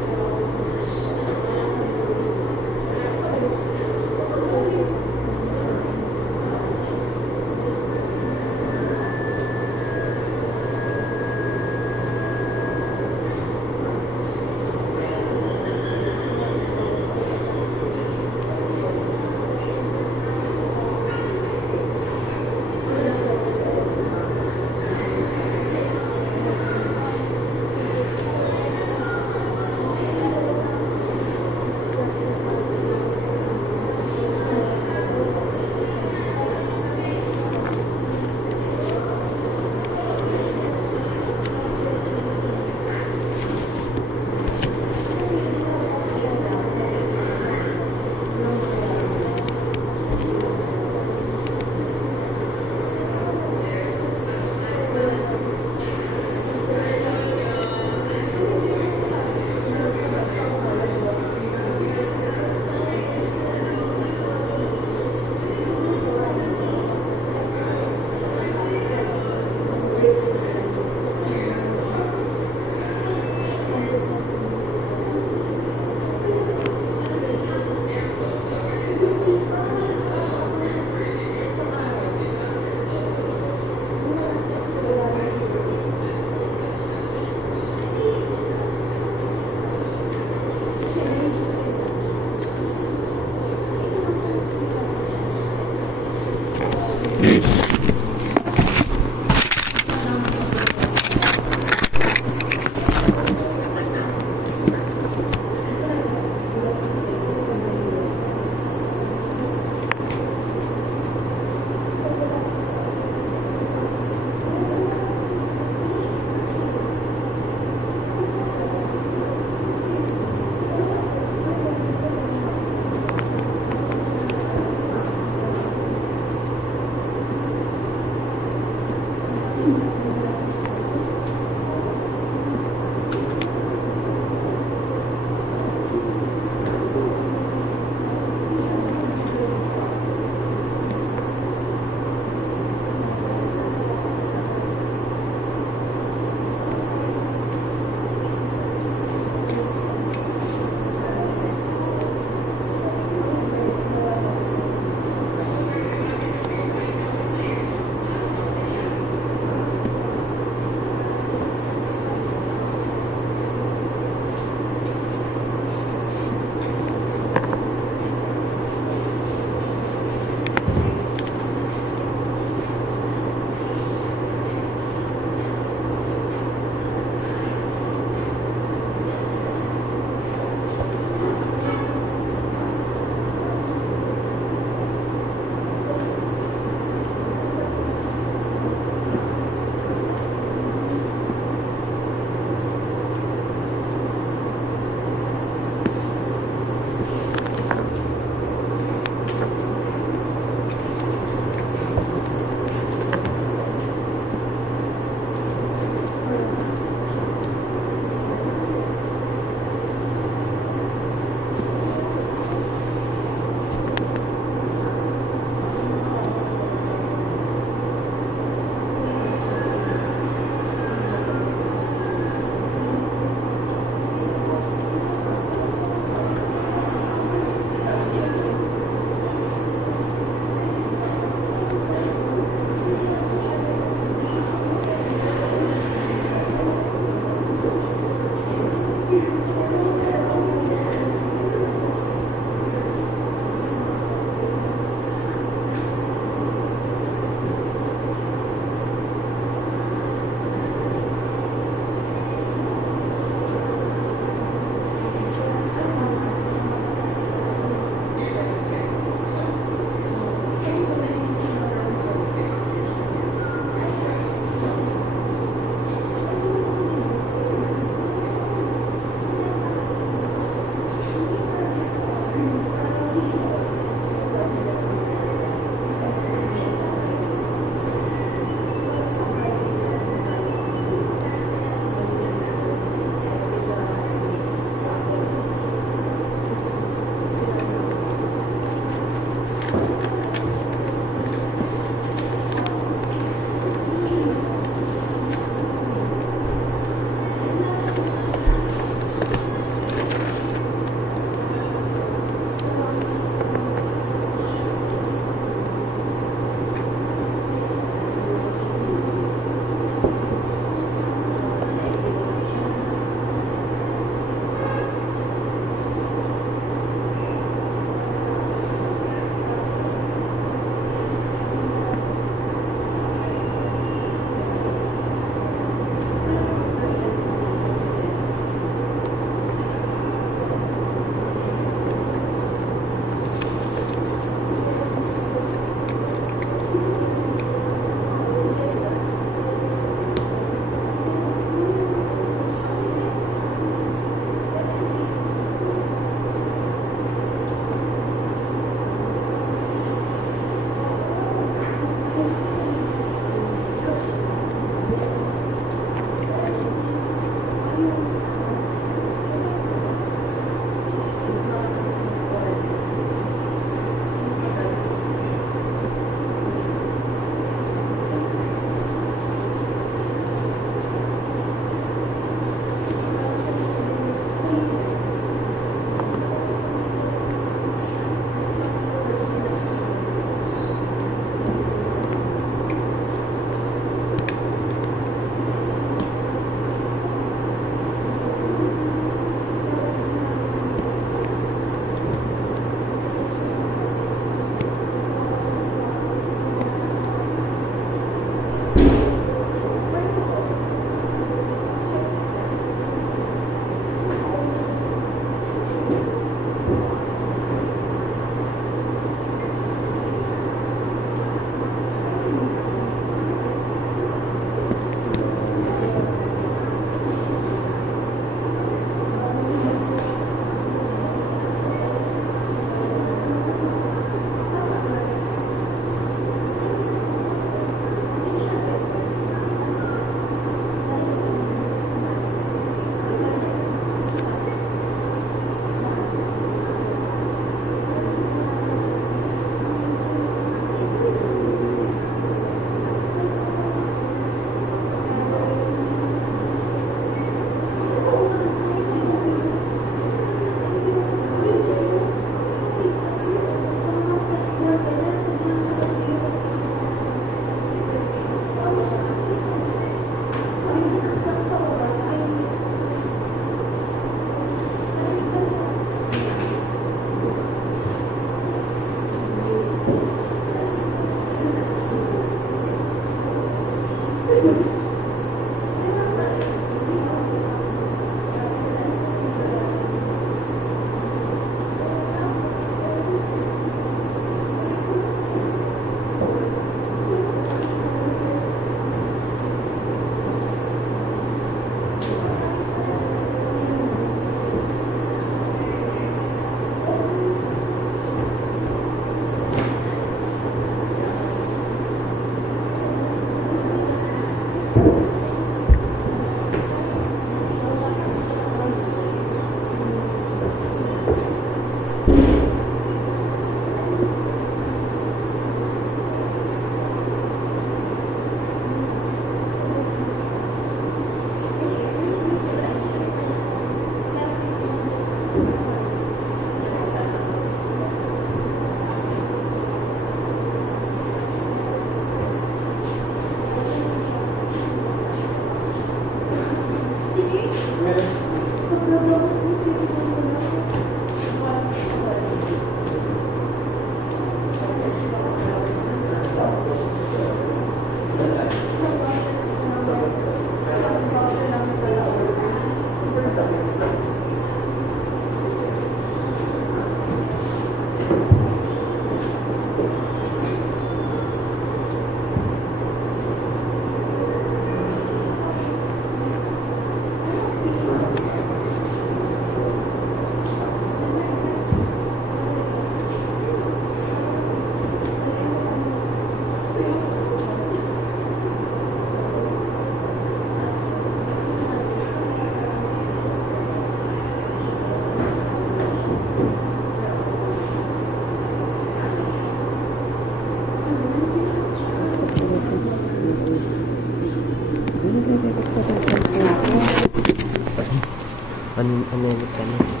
Ano ka na?